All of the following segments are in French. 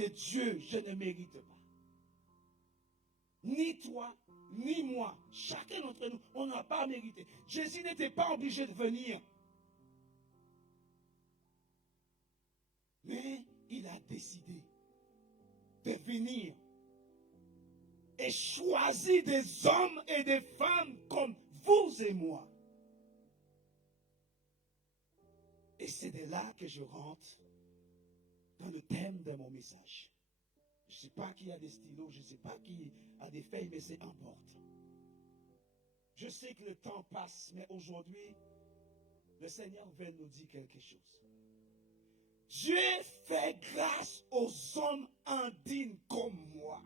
de Dieu, je ne mérite pas. Ni toi, ni moi, chacun d'entre nous, on n'a pas mérité. Jésus n'était pas obligé de venir. Mais il a décidé de venir et choisir des hommes et des femmes comme vous et moi. Et c'est de là que je rentre dans le thème de mon message. Je ne sais pas qui a des stylos, je ne sais pas qui a des feuilles, mais c'est important. Je sais que le temps passe, mais aujourd'hui, le Seigneur veut nous dire quelque chose. Dieu fait grâce aux hommes indignes comme moi.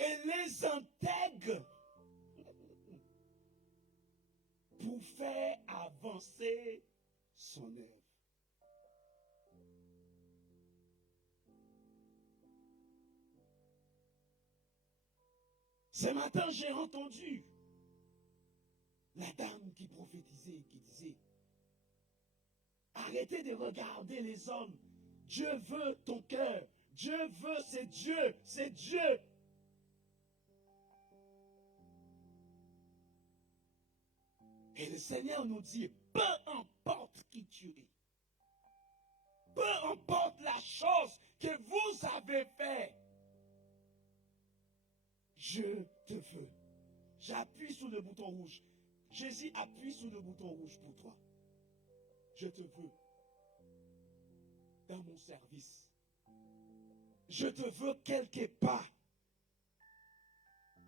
Et les intègre pour faire avancer son œuvre. Ce matin, j'ai entendu la dame qui prophétisait, qui disait, arrêtez de regarder les hommes. Dieu veut ton cœur. Dieu veut, c'est Dieu, c'est Dieu. Et le Seigneur nous dit, peu importe qui tu es, peu importe la chose que vous avez fait, je te veux. J'appuie sur le bouton rouge. Jésus appuie sur le bouton rouge pour toi. Je te veux dans mon service. Je te veux quelque part.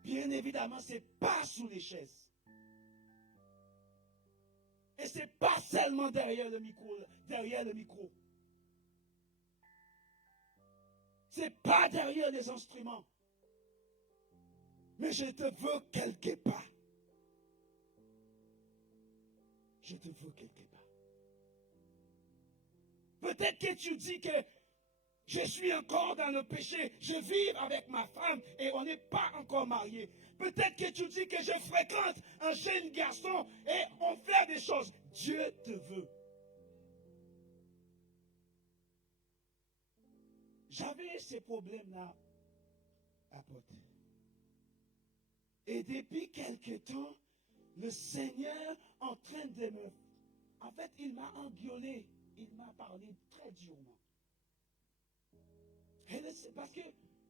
Bien évidemment, ce n'est pas sous les chaises. Et ce n'est pas seulement derrière le micro. Ce n'est pas derrière les instruments. Mais je te veux quelque part. Je te veux quelque part. Peut-être que tu dis que je suis encore dans le péché, je vis avec ma femme et on n'est pas encore mariés. Peut-être que tu dis que je fréquente un jeune garçon et on fait des choses. Dieu te veut. J'avais ces problèmes-là, apôtre. Et depuis quelque temps, le Seigneur en train de me... En fait, il m'a engueulé. Il m'a parlé très durement. Parce que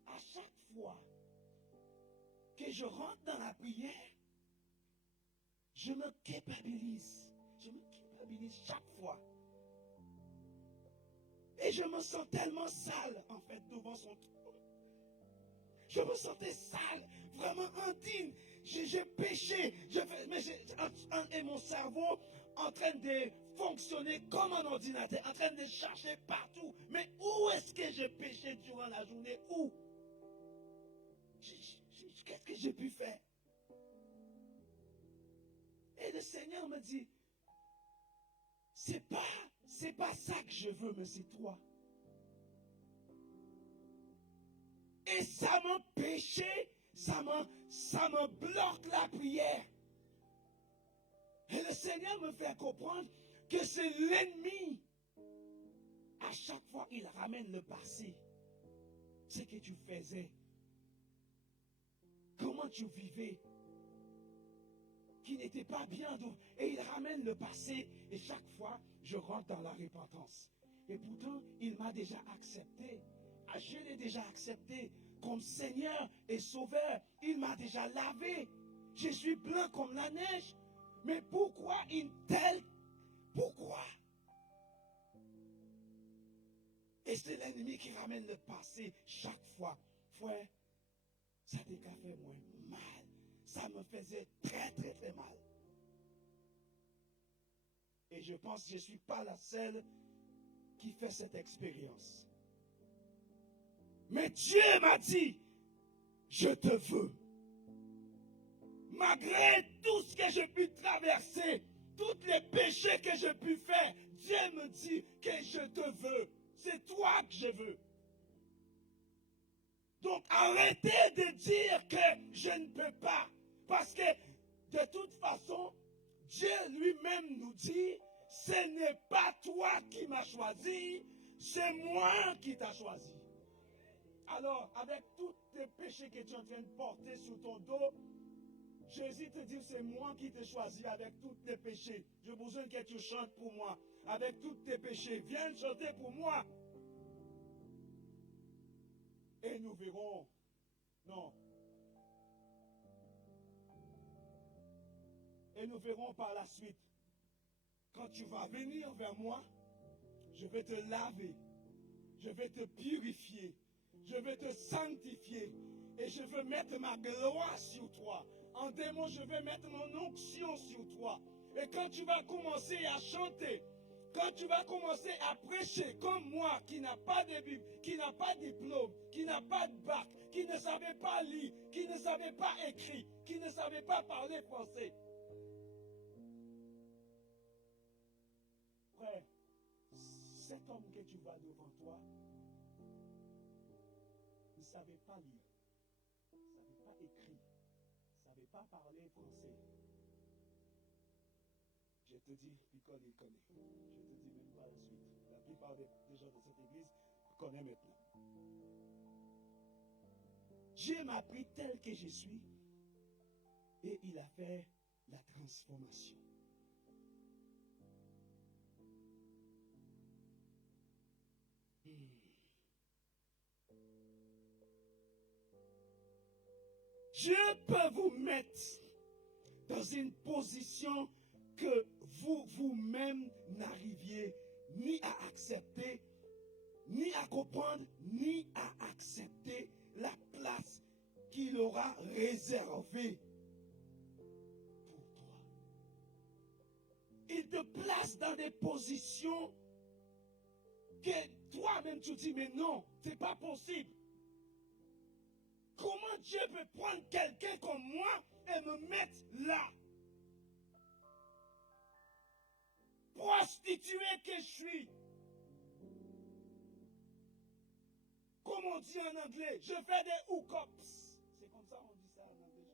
à chaque fois que je rentre dans la prière, je me culpabilise. Je me culpabilise chaque fois. Et je me sens tellement sale, en fait, devant son trône. Je me sentais sale, vraiment indigne. J'ai péché. Et mon cerveau en train de fonctionner comme un ordinateur, en train de chercher partout. Mais où est-ce que j'ai péché durant la journée? Où? Qu'est-ce que j'ai pu faire? Et le Seigneur me dit, c'est pas ça que je veux, mais c'est toi. Et ça m'empêche, ça me bloque la prière. Et le Seigneur me fait comprendre que c'est l'ennemi. À chaque fois, il ramène le passé. Ce que tu faisais. Comment tu vivais. Qui n'était pas bien. Et il ramène le passé. Et chaque fois, je rentre dans la repentance. Et pourtant, il m'a déjà accepté. Je l'ai déjà accepté comme Seigneur et Sauveur. Il m'a déjà lavé. Je suis blanc comme la neige. Mais pourquoi une telle... Pourquoi? Et c'est l'ennemi qui ramène le passé chaque fois. Frère, ça t'a fait moins mal. Ça me faisait très, très, très mal. Et je pense que je ne suis pas la seule qui fait cette expérience. Mais Dieu m'a dit, je te veux. Malgré tout ce que j'ai pu traverser, tous les péchés que j'ai pu faire, Dieu me dit que je te veux. C'est toi que je veux. Donc arrêtez de dire que je ne peux pas. Parce que de toute façon, Dieu lui-même nous dit, Ce n'est pas toi qui m'as choisi, c'est moi qui t'ai choisi. Alors, avec tous tes péchés que tu es en train de porter sur ton dos, Jésus te dit, c'est moi qui t'ai choisi avec tous tes péchés. J'ai besoin que tu chantes pour moi. Avec tous tes péchés, viens chanter pour moi. Et nous verrons. Non. Et nous verrons par la suite. Quand tu vas venir vers moi, je vais te laver. Je vais te purifier. Je vais te sanctifier. Et je veux mettre ma gloire sur toi. En des mots, je vais mettre mon onction sur toi. Et quand tu vas commencer à chanter, quand tu vas commencer à prêcher comme moi, qui n'a pas de Bible, qui n'a pas de diplôme, qui n'a pas de bac, qui ne savait pas lire, qui ne savait pas écrire, qui ne savait pas parler français. Frère, cet homme que tu vois devant toi ne savait pas lire, ne savait pas écrire, ne savait pas parler français. Je te dis, Picole, il connaît. Je te dis même pas la suite. La plupart des gens de cette église connaissent maintenant. Dieu m'a pris tel que je suis et il a fait la transformation. Dieu peut vous mettre dans une position que vous-même n'arriviez ni à accepter, ni à comprendre, ni à accepter la place qu'il aura réservée pour toi. Il te place dans des positions que toi-même tu dis, mais non, c'est pas possible. Comment Dieu peut prendre quelqu'un comme moi et me mettre là? Prostituée que je suis. Comme on dit en anglais, je fais des hookups. C'est comme ça on dit ça en anglais.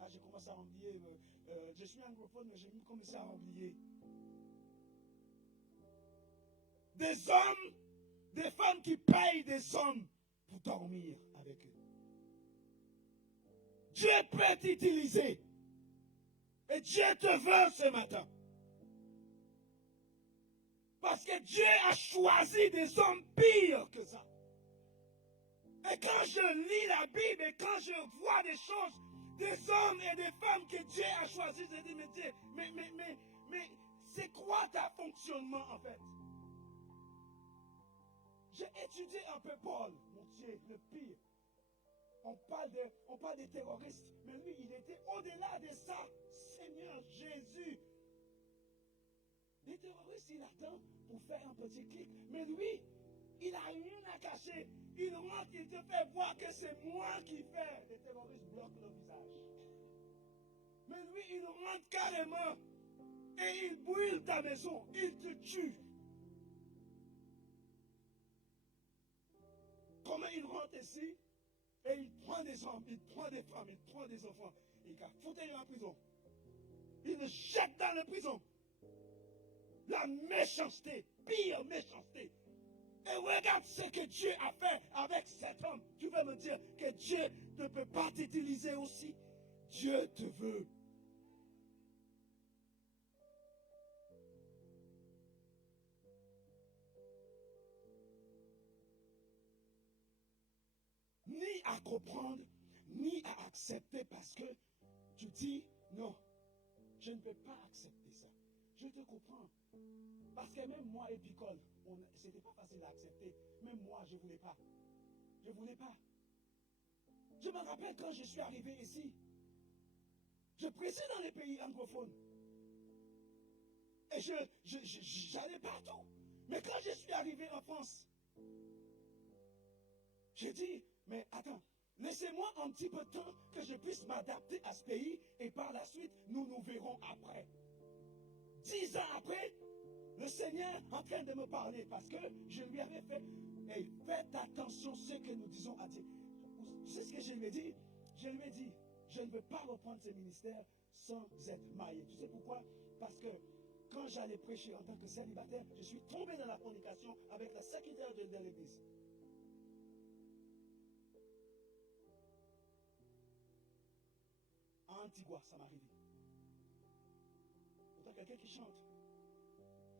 Ah, j'ai commencé à oublier. Je suis anglophone, mais j'ai commencé à oublier. Des hommes, des femmes qui payent des hommes pour dormir avec eux. Dieu peut t'utiliser. Et Dieu te veut ce matin. Parce que Dieu a choisi des hommes pires que ça. Et quand je lis la Bible et quand je vois des choses, des hommes et des femmes que Dieu a choisis, je dis, mais Dieu, mais c'est quoi ta fonctionnement en fait? J'ai étudié un peu Paul, mon Dieu, le pire. On parle des terroristes, mais lui, il était au-delà de ça. Seigneur Jésus. Les terroristes, il attend pour faire un petit clic, mais lui, il n'a rien à cacher. Il rentre, il te fait voir que c'est moi qui fais. Les terroristes bloquent le visage. Mais lui, il rentre carrément et il brûle ta maison. Il te tue. Comment il rentre ici et il prend des hommes, il prend des femmes, il prend des enfants. Il va foutre en prison. Il le jette dans la prison. La méchanceté, pire méchanceté. Et regarde ce que Dieu a fait avec cet homme. Tu veux me dire que Dieu ne peut pas t'utiliser aussi? Dieu te veut. Ni à comprendre, ni à accepter parce que tu dis non, je ne peux pas accepter ça. Je te comprends. Parce que même moi et Picole, c'était pas facile à accepter. Même moi, je ne voulais pas. Je ne voulais pas. Je me rappelle quand je suis arrivé ici. Je prêchais dans les pays anglophones. Et j'allais partout. Mais quand je suis arrivé en France, j'ai dit, mais attends, laissez-moi un petit peu de temps que je puisse m'adapter à ce pays et par la suite, nous nous verrons après. 10 ans après, le Seigneur est en train de me parler parce que je lui avais fait, hey, faites attention à ce que nous disons à Dieu. Tu sais ce que je lui ai dit? Je lui ai dit, je ne veux pas reprendre ce ministère sans être marié. Tu sais pourquoi? Parce que quand j'allais prêcher en tant que célibataire, je suis tombé dans la fornication avec la secrétaire de l'église. À Antigua, ça m'est arrivé. Pourtant, quelqu'un qui chante.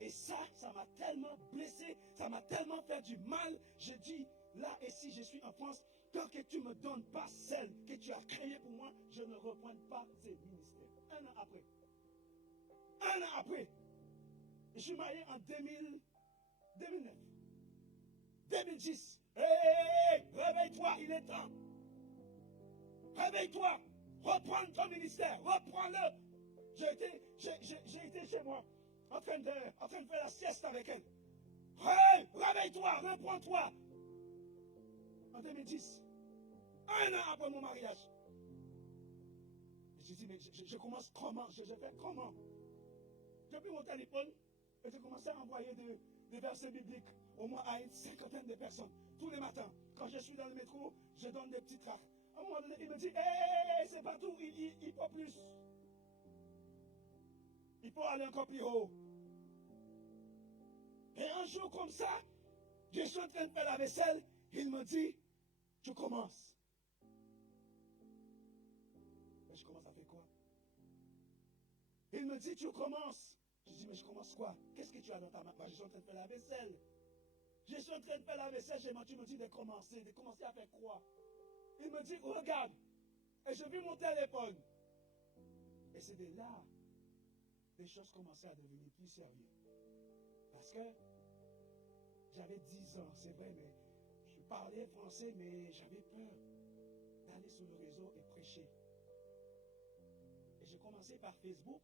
Et ça m'a tellement blessé, ça m'a tellement fait du mal. Je dis, là et si je suis en France, tant que tu ne me donnes pas celle que tu as créée pour moi, je ne reprends pas ces ministères. Un an après. Un an après. Je suis marié en 2009. 2010. Hé, réveille-toi, il est temps. Réveille-toi. Reprends ton ministère. Reprends-le. J'ai été chez moi en train de faire la sieste avec elle. Hey, réveille-toi, reprends-toi. En 2010. Un an après mon mariage. Je dis, mais je commence comment? Je fais comment? J'ai pris mon téléphone et j'ai commencé à envoyer des versets bibliques au moins à une cinquantaine de personnes. Tous les matins, quand je suis dans le métro, je donne des petits tracts. À un moment donné, il me dit, hé, c'est pas tout, il faut plus. Il faut aller encore plus haut. Et un jour comme ça, je suis en train de faire la vaisselle, il me dit, tu commences. Mais je commence à faire quoi? Il me dit, tu commences. Je dis, mais je commence quoi? Qu'est-ce que tu as dans ta main? Bah, je suis en train de faire la vaisselle. Je suis en train de faire la vaisselle, tu me dis de commencer à faire quoi? Il me dit, regarde. Et je vis mon téléphone. Et c'est de là, les choses commençaient à devenir plus sérieuses. Parce que j'avais 10 ans, c'est vrai, mais je parlais français, mais j'avais peur d'aller sur le réseau et prêcher. Et j'ai commencé par Facebook,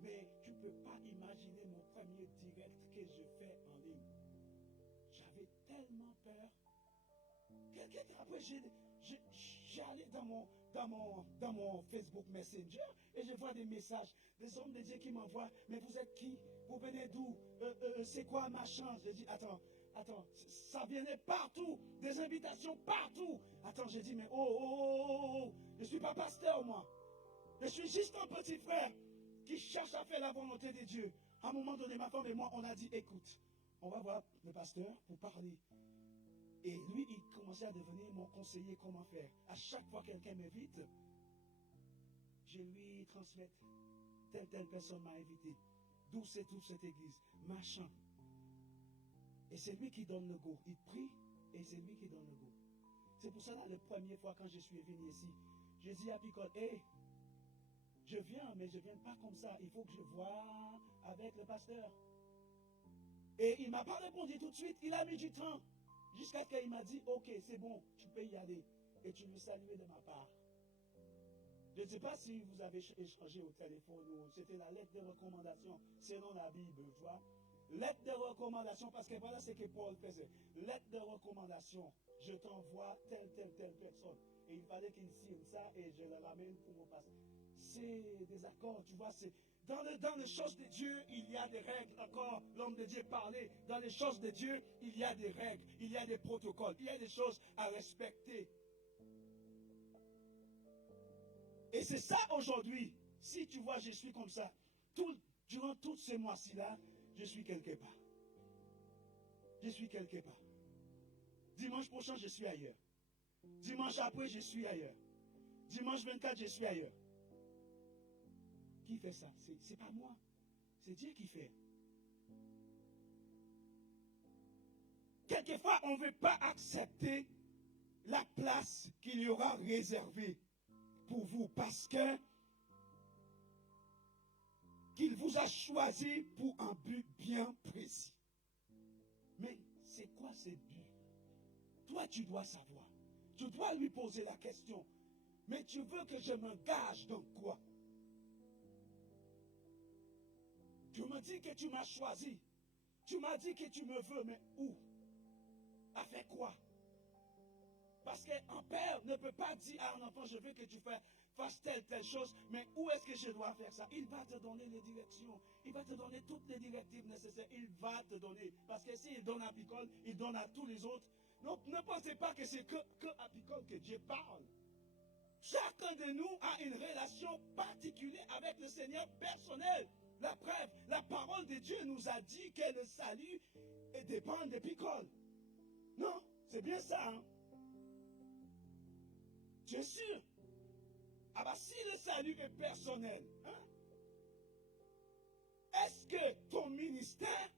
mais tu ne peux pas imaginer mon premier direct que je fais en ligne. J'avais tellement peur. Quelques temps après, j'allais dans mon Facebook Messenger et je vois des messages, des hommes de Dieu qui m'envoient, mais vous êtes qui? Vous venez d'où? C'est quoi ma chance? Je dis, attends, ça venait partout, des invitations partout. Attends, j'ai dit, mais oh, je ne suis pas pasteur, moi. Je suis juste un petit frère qui cherche à faire la volonté de Dieu. À un moment donné, ma femme et moi, on a dit, écoute, on va voir le pasteur pour parler. Et lui, il commençait à devenir mon conseiller, comment faire. À chaque fois que quelqu'un m'invite, je lui transmets, telle personne m'a invité. D'où c'est toute cette église, machin. Et c'est lui qui donne le go. Il prie et c'est lui qui donne le go. C'est pour ça, là, la première fois quand je suis venu ici, je dis à Picole, hé, je viens, mais je ne viens pas comme ça. Il faut que je voie avec le pasteur. Et il ne m'a pas répondu tout de suite. Il a mis du temps. Jusqu'à ce qu'il m'a dit, ok, c'est bon, tu peux y aller. Et tu lui saluais de ma part. Je ne sais pas si vous avez échangé au téléphone ou c'était la lettre de recommandation selon la Bible, tu vois. Lettre de recommandation, parce que voilà ce que Paul faisait. Lettre de recommandation, je t'envoie telle personne. Et il fallait qu'il signe ça et je le ramène pour mon pasteur. C'est des accords, tu vois, c'est... Dans les choses de Dieu, il y a des règles. Encore, l'homme de Dieu parlait. Dans les choses de Dieu, il y a des règles, il y a des protocoles, il y a des choses à respecter. Et c'est ça aujourd'hui. Si tu vois, je suis comme ça. Durant tous ces mois-ci-là, je suis quelque part. Je suis quelque part. Dimanche prochain, je suis ailleurs. Dimanche après, je suis ailleurs. Dimanche 24, je suis ailleurs. Qui fait ça? C'est pas moi. C'est Dieu qui fait. Quelquefois, on ne veut pas accepter la place qu'il y aura réservée pour vous parce que qu'il vous a choisi pour un but bien précis. Mais c'est quoi ce but? Toi, tu dois savoir. Tu dois lui poser la question. Mais tu veux que je m'engage dans quoi? Tu me dis que tu m'as choisi. Tu m'as dit que tu me veux, mais où? Avec quoi? Parce qu'un père ne peut pas dire à un enfant, je veux que tu fasses telle chose, mais où est-ce que je dois faire ça? Il va te donner les directions. Il va te donner toutes les directives nécessaires. Il va te donner. Parce que s'il donne à Picole, il donne à tous les autres. Donc ne pensez pas que c'est que à Picole que Dieu parle. Chacun de nous a une relation particulière avec le Seigneur personnel. La preuve, la parole de Dieu nous a dit que le salut dépend des picoles. Non, c'est bien ça. Hein? Bien sûr. Ah bah si le salut est personnel, hein? Est-ce que ton ministère,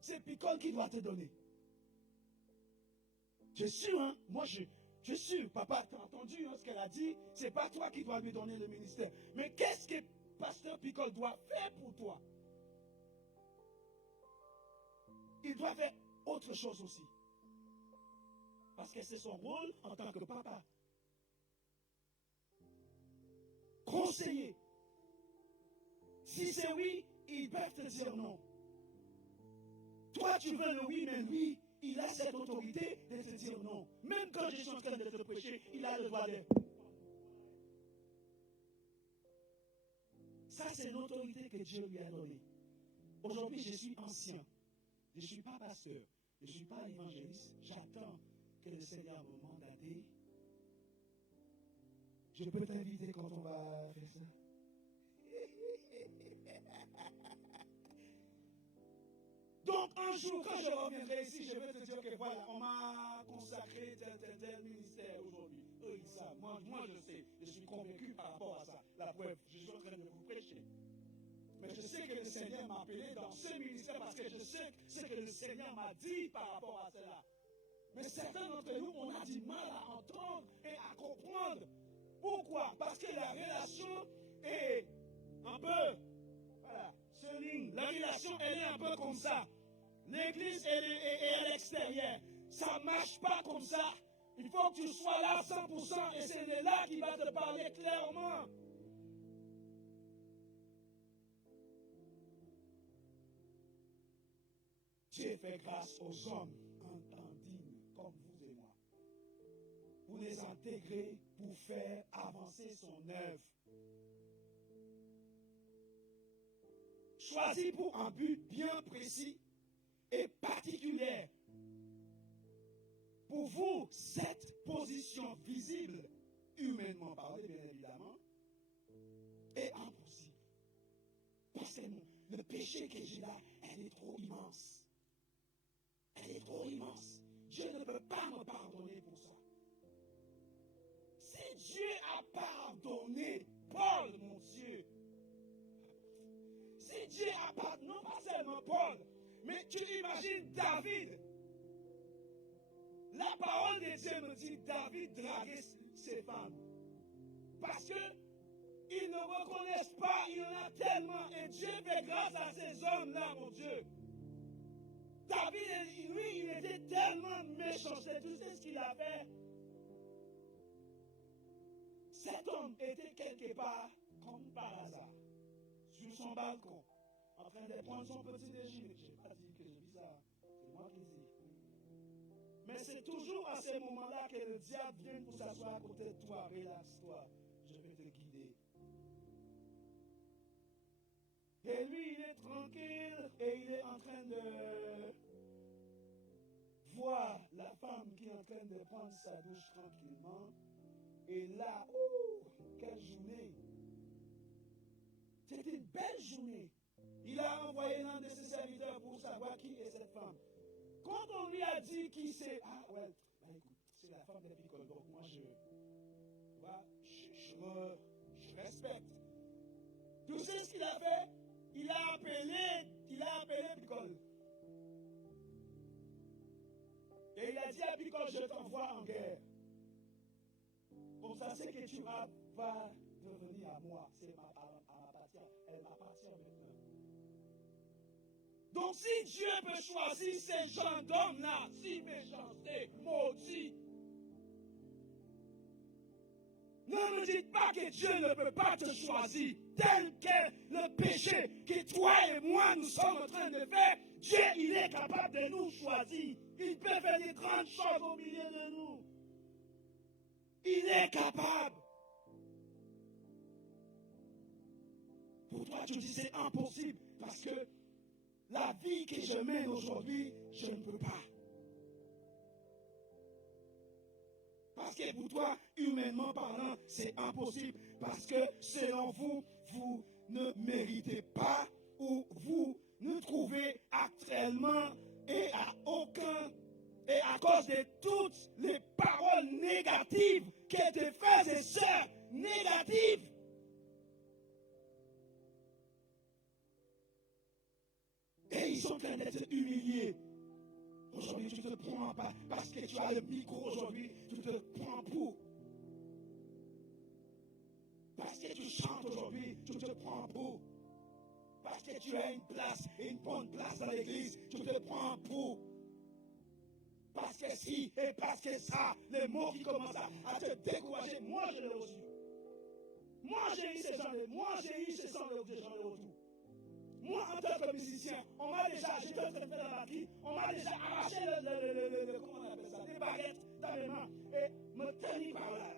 c'est Picole qui doit te donner? Je suis sûr, hein? Moi je suis sûr, papa, tu as entendu hein, ce qu'elle a dit, c'est pas toi qui dois lui donner le ministère. Mais qu'est-ce que pasteur Picole doit faire pour toi? Il doit faire autre chose aussi. Parce que c'est son rôle en tant que papa. Conseiller. Si c'est oui, ils peuvent te dire non. Toi, tu veux le oui, mais lui, il a cette autorité de te dire non. Même quand je suis en train de te prêcher, il a le droit de... Ça, c'est l'autorité que Dieu lui a donnée. Aujourd'hui, je suis ancien. Je ne suis pas pasteur. Je ne suis pas évangéliste. J'attends que le Seigneur me mandaté. Je peux t'inviter quand on va faire ça. Donc un jour, quand je reviendrai ici, je vais te dire que voilà, on m'a consacré tel ministère aujourd'hui. Eux, ils savent. Moi, je sais. Je suis convaincu par rapport à ça. La preuve, je suis en train de vous prêcher. Mais je sais que le Seigneur m'a appelé dans ce ministère parce que je sais ce que le Seigneur m'a dit par rapport à cela. Mais certains d'entre nous, on a du mal à entendre et à comprendre. Pourquoi? Parce que la relation est un peu, voilà, la relation, elle est un peu comme ça. L'église est à l'extérieur. Ça ne marche pas comme ça. Il faut que tu sois là 100% et c'est là qui va te parler clairement. Dieu fait grâce aux hommes indignes comme vous et moi. Pour les intégrer, pour faire avancer son œuvre. Choisi pour un but bien précis et particulier. Pour vous, cette position visible, humainement parlé, bien évidemment, est impossible. Parce que le péché que j'ai là, elle est trop immense. Elle est trop immense. Dieu ne peut pas me pardonner pour ça. Si Dieu a pardonné Paul, mon Dieu, si Dieu a pardonné, non pas seulement Paul, mais tu imagines David. La parole de Dieu me dit David draguait ses femmes. Parce que ils ne reconnaissent pas, il y en a tellement, et Dieu fait grâce à ces hommes-là, mon Dieu. David, lui, il était tellement méchant. Tu sais ce qu'il a fait? Cet homme était quelque part, comme par hasard, sur son balcon, en train de prendre son petit déjeuner. Je n'ai pas dit que je dis ça, c'est moi qui dis. Mais c'est toujours à ces moments-là que le diable vient pour s'asseoir à côté de toi. Relaxe-toi, je vais te guider. Et lui, il est tranquille et il est en train de voir la femme qui est en train de prendre sa douche tranquillement. Et là, quelle journée! C'était une belle journée. Il a envoyé l'un de ses serviteurs pour savoir qui est cette femme. Quand on lui a dit qui c'est, écoute, c'est la femme de Picole, donc moi je respecte. Tu sais ce qu'il a fait? Il a appelé Picole. Et il a dit à Picole, je t'envoie en guerre. Comme ça, c'est que tu vas devenir à moi. Elle m'appartient maintenant. Donc si Dieu peut choisir ces gens d'hommes-là, si méchanceté, maudits, ne me dites pas que Dieu ne peut pas te choisir tel que le péché que toi et moi nous sommes en train de faire. Dieu, il est capable de nous choisir. Il peut faire des grandes choses au milieu de nous. Il est capable. Pour toi, tu dis c'est impossible parce que la vie que je mène aujourd'hui, je ne peux pas. Parce que pour toi, humainement parlant, c'est impossible. Parce que selon vous, ne méritez pas ou vous ne trouvez actuellement et à cause de toutes les paroles négatives que tes frères et sœurs négatives. Et ils sont en train d'être humiliés. Aujourd'hui, tu te prends pas parce que tu as le micro aujourd'hui, tu te prends pour. Parce que tu chantes aujourd'hui, tu te prends pour. Parce que tu as une place, une bonne place dans l'église, tu te prends pour. Parce que si et parce que ça, les mots qui commencent à te décourager, moi je l'ai reçu. Moi j'ai eu ces gens-là, moi j'ai eu ces gens-là autour. Moi, en tant que musicien, on m'a déjà, j'étais en train de faire la batterie, on m'a déjà arraché comment on appelle ça, des baguettes dans les mains et me tenir par là,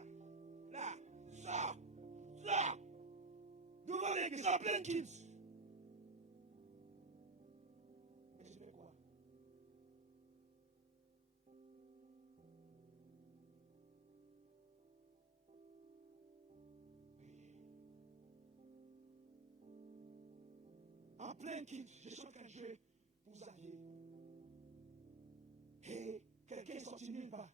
ça, devant l'église, en pleine kids. Et je fais quoi? En pleine kids, je suis en train de jouer pour Xavier. Et quelqu'un est sorti nulle part.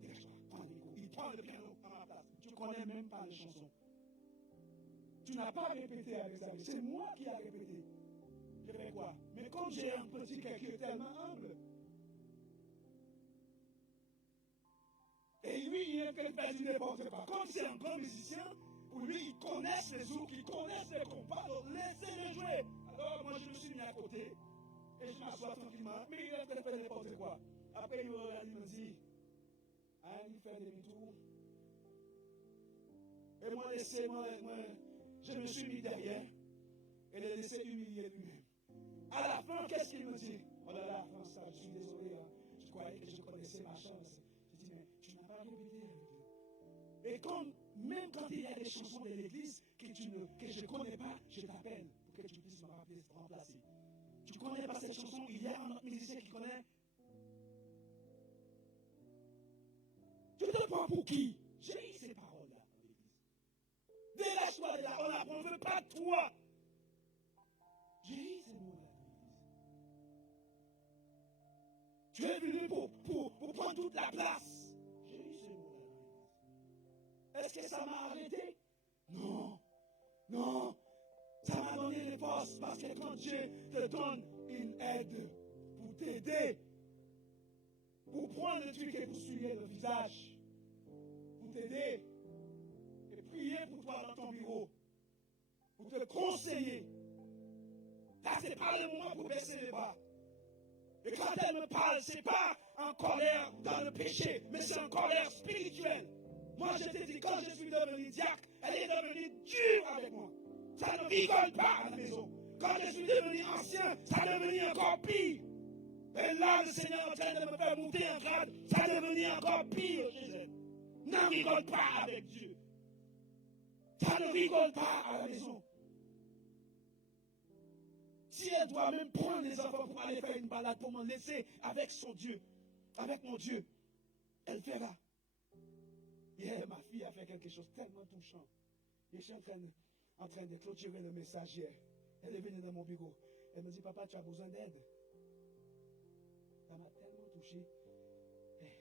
Dégage-toi, prends le micro. Il prend le piano à ma place. Tu ne connais même pas les chansons. Tu n'as pas répété avec Xavier. C'est moi qui ai répété. Je fais quoi? Mais comme j'ai un petit cœur qui est tellement humble, et lui, il est quelqu'un qui fait du n'importe quoi. Comme c'est un grand musicien, pour lui, il connaît les zouk, il connaît les compas, donc laissez-le jouer. Alors moi, je me suis mis à côté, et je m'assois tranquillement, mais il est en train de faire n'importe quoi. Après, il me dit, il fait demi-tour. Et moi, je me suis mis derrière, et le laissé humilier lui-même. À la fin, qu'est-ce qu'il me dit? Oh là là, François, je suis désolé, hein. Je croyais que je connaissais ma chance. Je dis, mais tu n'as pas répété avec lui. Et même quand il y a des chansons de l'église que je ne connais pas, je t'appelle pour que tu puisses me remplacer. Tu ne connais pas cette chanson, il y a un autre musicien qui connaît. Tu te prends pour qui? J'ai eu ces paroles-là dans l'église. Délâche-toi de là, on ne veut pas de toi. J'ai eu ces mots-là. Tu es venu pour prendre toute la place. J'ai eu ce mot-là. Est-ce que ça m'a arrêté? Non. Non. Ça m'a donné des forces parce que quand Dieu te donne une aide pour t'aider, pour prendre le truc et pour souiller le visage, pour t'aider et prier pour toi dans ton bureau, pour te conseiller. Là, ce n'est pas le moment pour baisser les bras. Et quand elle me parle, ce n'est pas en colère dans le péché, mais c'est en colère spirituelle. Moi, je te dis, quand je suis devenu diacre, elle est devenue dure avec moi. Ça ne rigole pas à la maison. Quand je suis devenu ancien, ça est devenu encore pire. Et là, le Seigneur est en train de me faire monter en grade, ça est devenu encore pire chez elle. Ne rigole pas avec Dieu. Ça ne rigole pas à la maison. Si elle doit même prendre les enfants pour aller faire une balade, pour me laisser avec son Dieu, avec mon Dieu, elle fera. Hier, ma fille a fait quelque chose de tellement touchant. Je suis en train de clôturer le message hier. Elle est venue dans mon bureau. Elle me dit, papa, tu as besoin d'aide. Ça m'a tellement touché.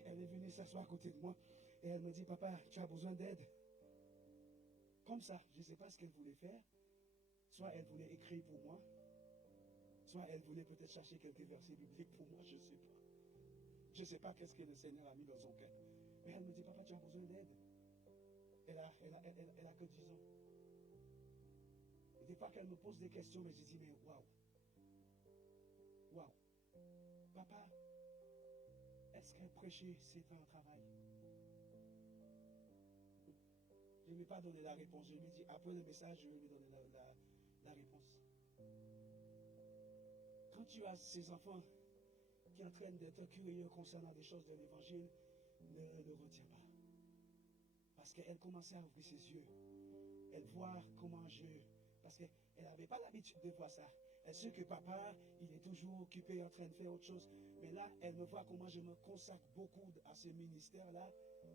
Elle est venue s'asseoir à côté de moi. Et elle me dit, papa, tu as besoin d'aide. Comme ça, je ne sais pas ce qu'elle voulait faire. Soit elle voulait écrire pour moi. Soit elle voulait peut-être chercher quelques versets bibliques pour moi, je ne sais pas. Je ne sais pas qu'est-ce que le Seigneur a mis dans son cœur. Mais elle me dit, papa, tu as besoin d'aide. Elle a que 10 ans. Et des fois qu'elle me pose des questions, mais je dis, mais waouh. Waouh. Papa, est-ce qu'un prêcher, c'est un travail? Je ne vais pas donner la réponse. Je lui dis, après le message, je vais lui donner la réponse. Quand tu as ces enfants qui entraînent d'être curieux concernant des choses de l'évangile, ne le retiens pas. Parce qu'elle commençait à ouvrir ses yeux. Elle voit comment parce qu'elle n'avait pas l'habitude de voir ça. Elle sait que papa, il est toujours occupé en train de faire autre chose. Mais là, elle me voit comment je me consacre beaucoup à ce ministère-là.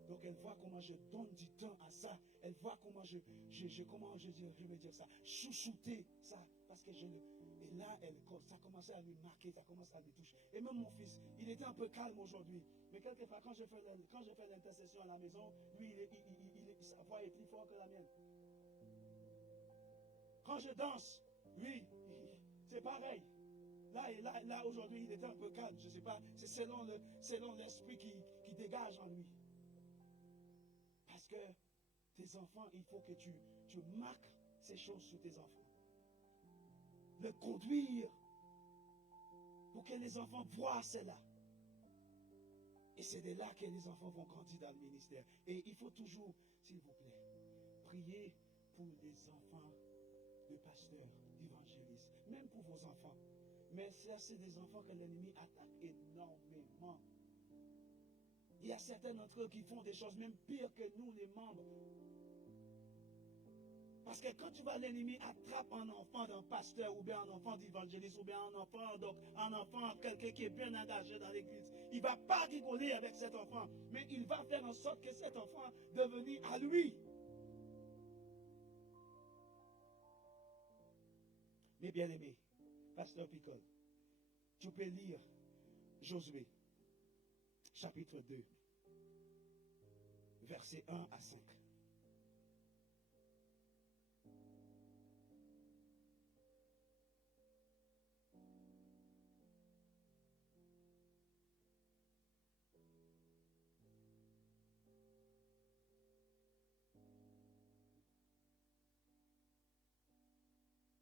Donc elle voit comment je donne du temps à ça. Elle voit comment comment je vais dire ça, chouchouter ça. Parce que et là, ça commençait à lui marquer, ça commençait à lui toucher. Et même mon fils, il était un peu calme aujourd'hui. Mais quelquefois, quand je fais l'intercession à la maison, lui, sa voix est plus forte que la mienne. Quand je danse, lui, c'est pareil. Là aujourd'hui, il était un peu calme. Je ne sais pas, c'est selon l'esprit qui dégage en lui. Parce que tes enfants, il faut que tu marques ces choses sur tes enfants. Le conduire pour que les enfants voient cela. Et c'est de là que les enfants vont grandir dans le ministère. Et il faut toujours, s'il vous plaît, prier pour les enfants de pasteurs, d'évangélistes, même pour vos enfants. Mais ça, c'est des enfants que l'ennemi attaque énormément. Il y a certains d'entre eux qui font des choses même pires que nous, les membres. Parce que quand tu vois l'ennemi attrape un enfant d'un pasteur, ou bien un enfant d'évangéliste, ou bien un enfant, quelqu'un qui est bien engagé dans l'église, il ne va pas rigoler avec cet enfant, mais il va faire en sorte que cet enfant devienne à lui. Mes bien-aimés, pasteur Picole, tu peux lire Josué, chapitre 2, versets 1 à 5.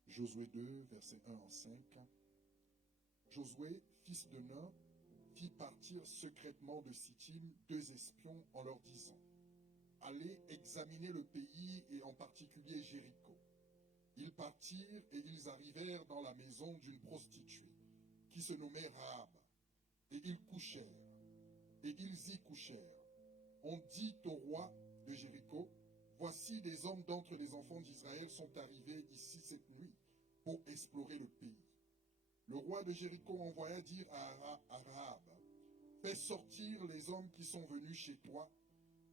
Josué 2, verset 1 à 5. Josué, fils de Nun, fit partir secrètement de Sittim 2 espions en leur disant: allez examiner le pays et en particulier Jéricho. Ils partirent et ils arrivèrent dans la maison d'une prostituée qui se nommait Rahab. Et ils couchèrent. Et ils y couchèrent. On dit au roi de Jéricho: voici des hommes d'entre les enfants d'Israël sont arrivés ici cette nuit pour explorer le pays. Le roi de Jéricho envoya dire à Rahab: fais sortir les hommes qui sont venus chez toi,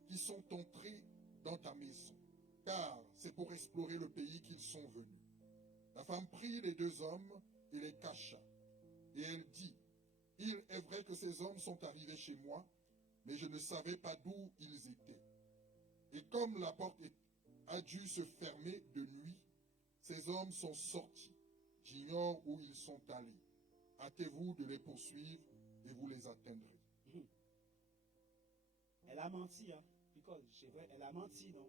qui sont entrés dans ta maison, car c'est pour explorer le pays qu'ils sont venus. La femme prit les 2 hommes et les cacha. Et elle dit: il est vrai que ces hommes sont arrivés chez moi, mais je ne savais pas d'où ils étaient. Et comme la porte a dû se fermer de nuit, ces hommes sont sortis. J'ignore où ils sont allés. Hâtez-vous de les poursuivre et vous les atteindrez. Elle a menti, hein. Picole, c'est vrai, elle a menti, non?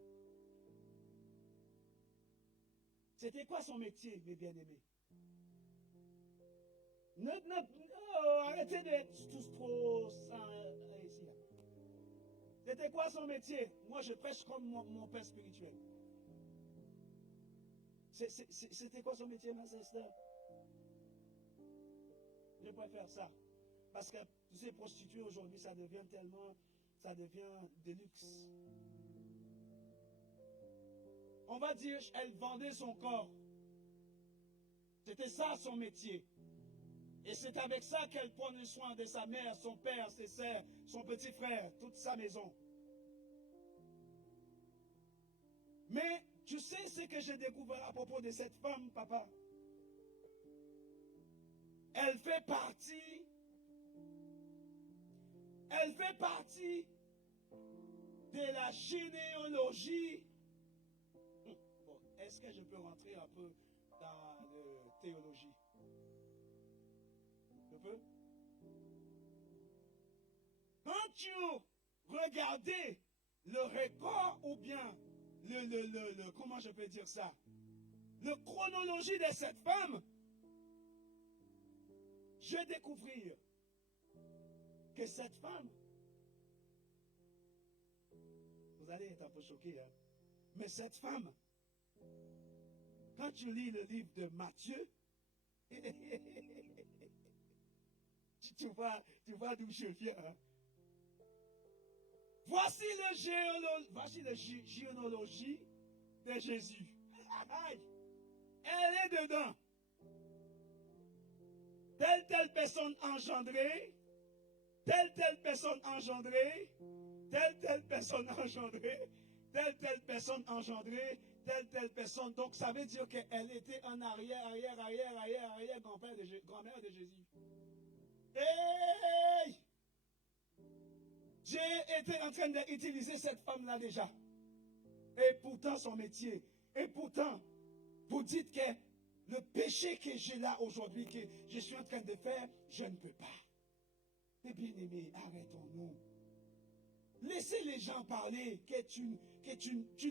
C'était quoi son métier, mes bien-aimés? Arrêtez d'être tous trop ici. C'était quoi son métier? Moi, je prêche comme mon père spirituel. C'était quoi son métier, ma sister? Je préfère ça. Parce que, tu sais, prostituée aujourd'hui, ça devient de luxe. On va dire, elle vendait son corps. C'était ça son métier. Et c'est avec ça qu'elle prenait soin de sa mère, son père, ses sœurs, son petit frère, toute sa maison. Mais tu sais ce que j'ai découvert à propos de cette femme, papa? Elle fait partie de la généalogie. Bon, est-ce que je peux rentrer un peu dans la théologie? Je peux? Quand tu regardais le record ou bien comment je peux dire ça? La chronologie de cette femme, je vais découvrir que cette femme, vous allez être un peu choqués, hein? Mais cette femme, quand tu lis le livre de Matthieu, tu vois d'où je viens. Hein? Voici la généalogie de Jésus. Elle est dedans. Telle personne engendrée, telle personne engendrée, telle personne engendrée, telle personne engendrée, telle personne. Donc ça veut dire qu'elle était en arrière grand-mère de Jésus. Hey! Dieu était en train d'utiliser cette femme-là déjà. Et pourtant son métier. Et pourtant, vous dites que le péché que j'ai là aujourd'hui, que je suis en train de faire, je ne peux pas. Mais bien aimé, arrêtons-nous. Laissez les gens parler, que tu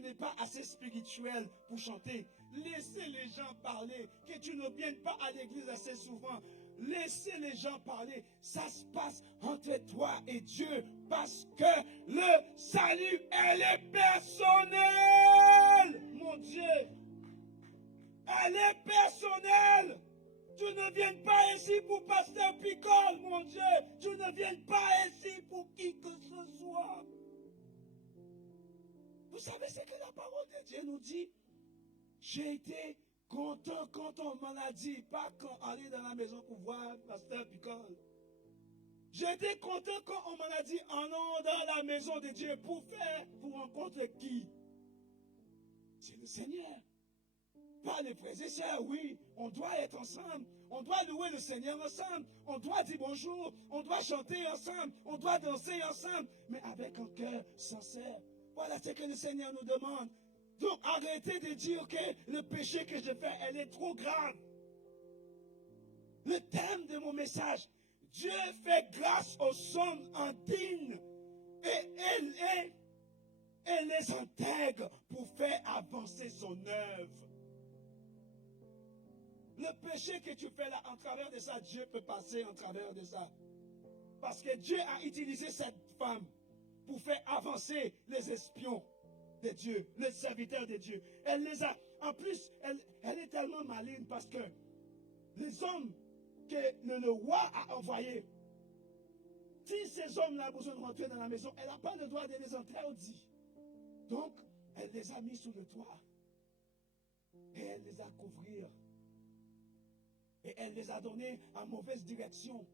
n'es pas assez spirituel pour chanter. Laissez les gens parler, que tu ne viennes pas à l'église assez souvent. Laissez les gens parler. Ça se passe entre toi et Dieu parce que le salut, elle est personnelle. Mon Dieu, elle est personnelle. Tu ne viens pas ici pour Pasteur Picole, mon Dieu. Tu ne viens pas ici pour qui que ce soit. Vous savez ce que la parole de Dieu nous dit? J'ai été content quand on m'en a dit, pas quand on allait dans la maison pour voir Pasteur Picole. J'ai été content quand on m'en a dit, allons dans la maison de Dieu pour rencontrer qui? C'est le Seigneur. Pas les frères et sœurs, oui, on doit être ensemble, on doit louer le Seigneur ensemble, on doit dire bonjour, on doit chanter ensemble, on doit danser ensemble, mais avec un cœur sincère. Voilà ce que le Seigneur nous demande. Donc arrêtez de dire que le péché que je fais, elle est trop grave. Le thème de mon message, Dieu fait grâce aux hommes indignes et elle les intègre pour faire avancer son œuvre. Le péché que tu fais là, en travers de ça, Dieu peut passer en travers de ça. Parce que Dieu a utilisé cette femme pour faire avancer les espions de Dieu, les serviteurs de Dieu. Elle les a, en plus, elle est tellement maligne parce que les hommes que le roi a envoyés, si ces hommes-là ont besoin de rentrer dans la maison, elle n'a pas le droit de les interdire. Donc, elle les a mis sous le toit. Et elle les a couverts. Et elle les a donnés en mauvaise direction.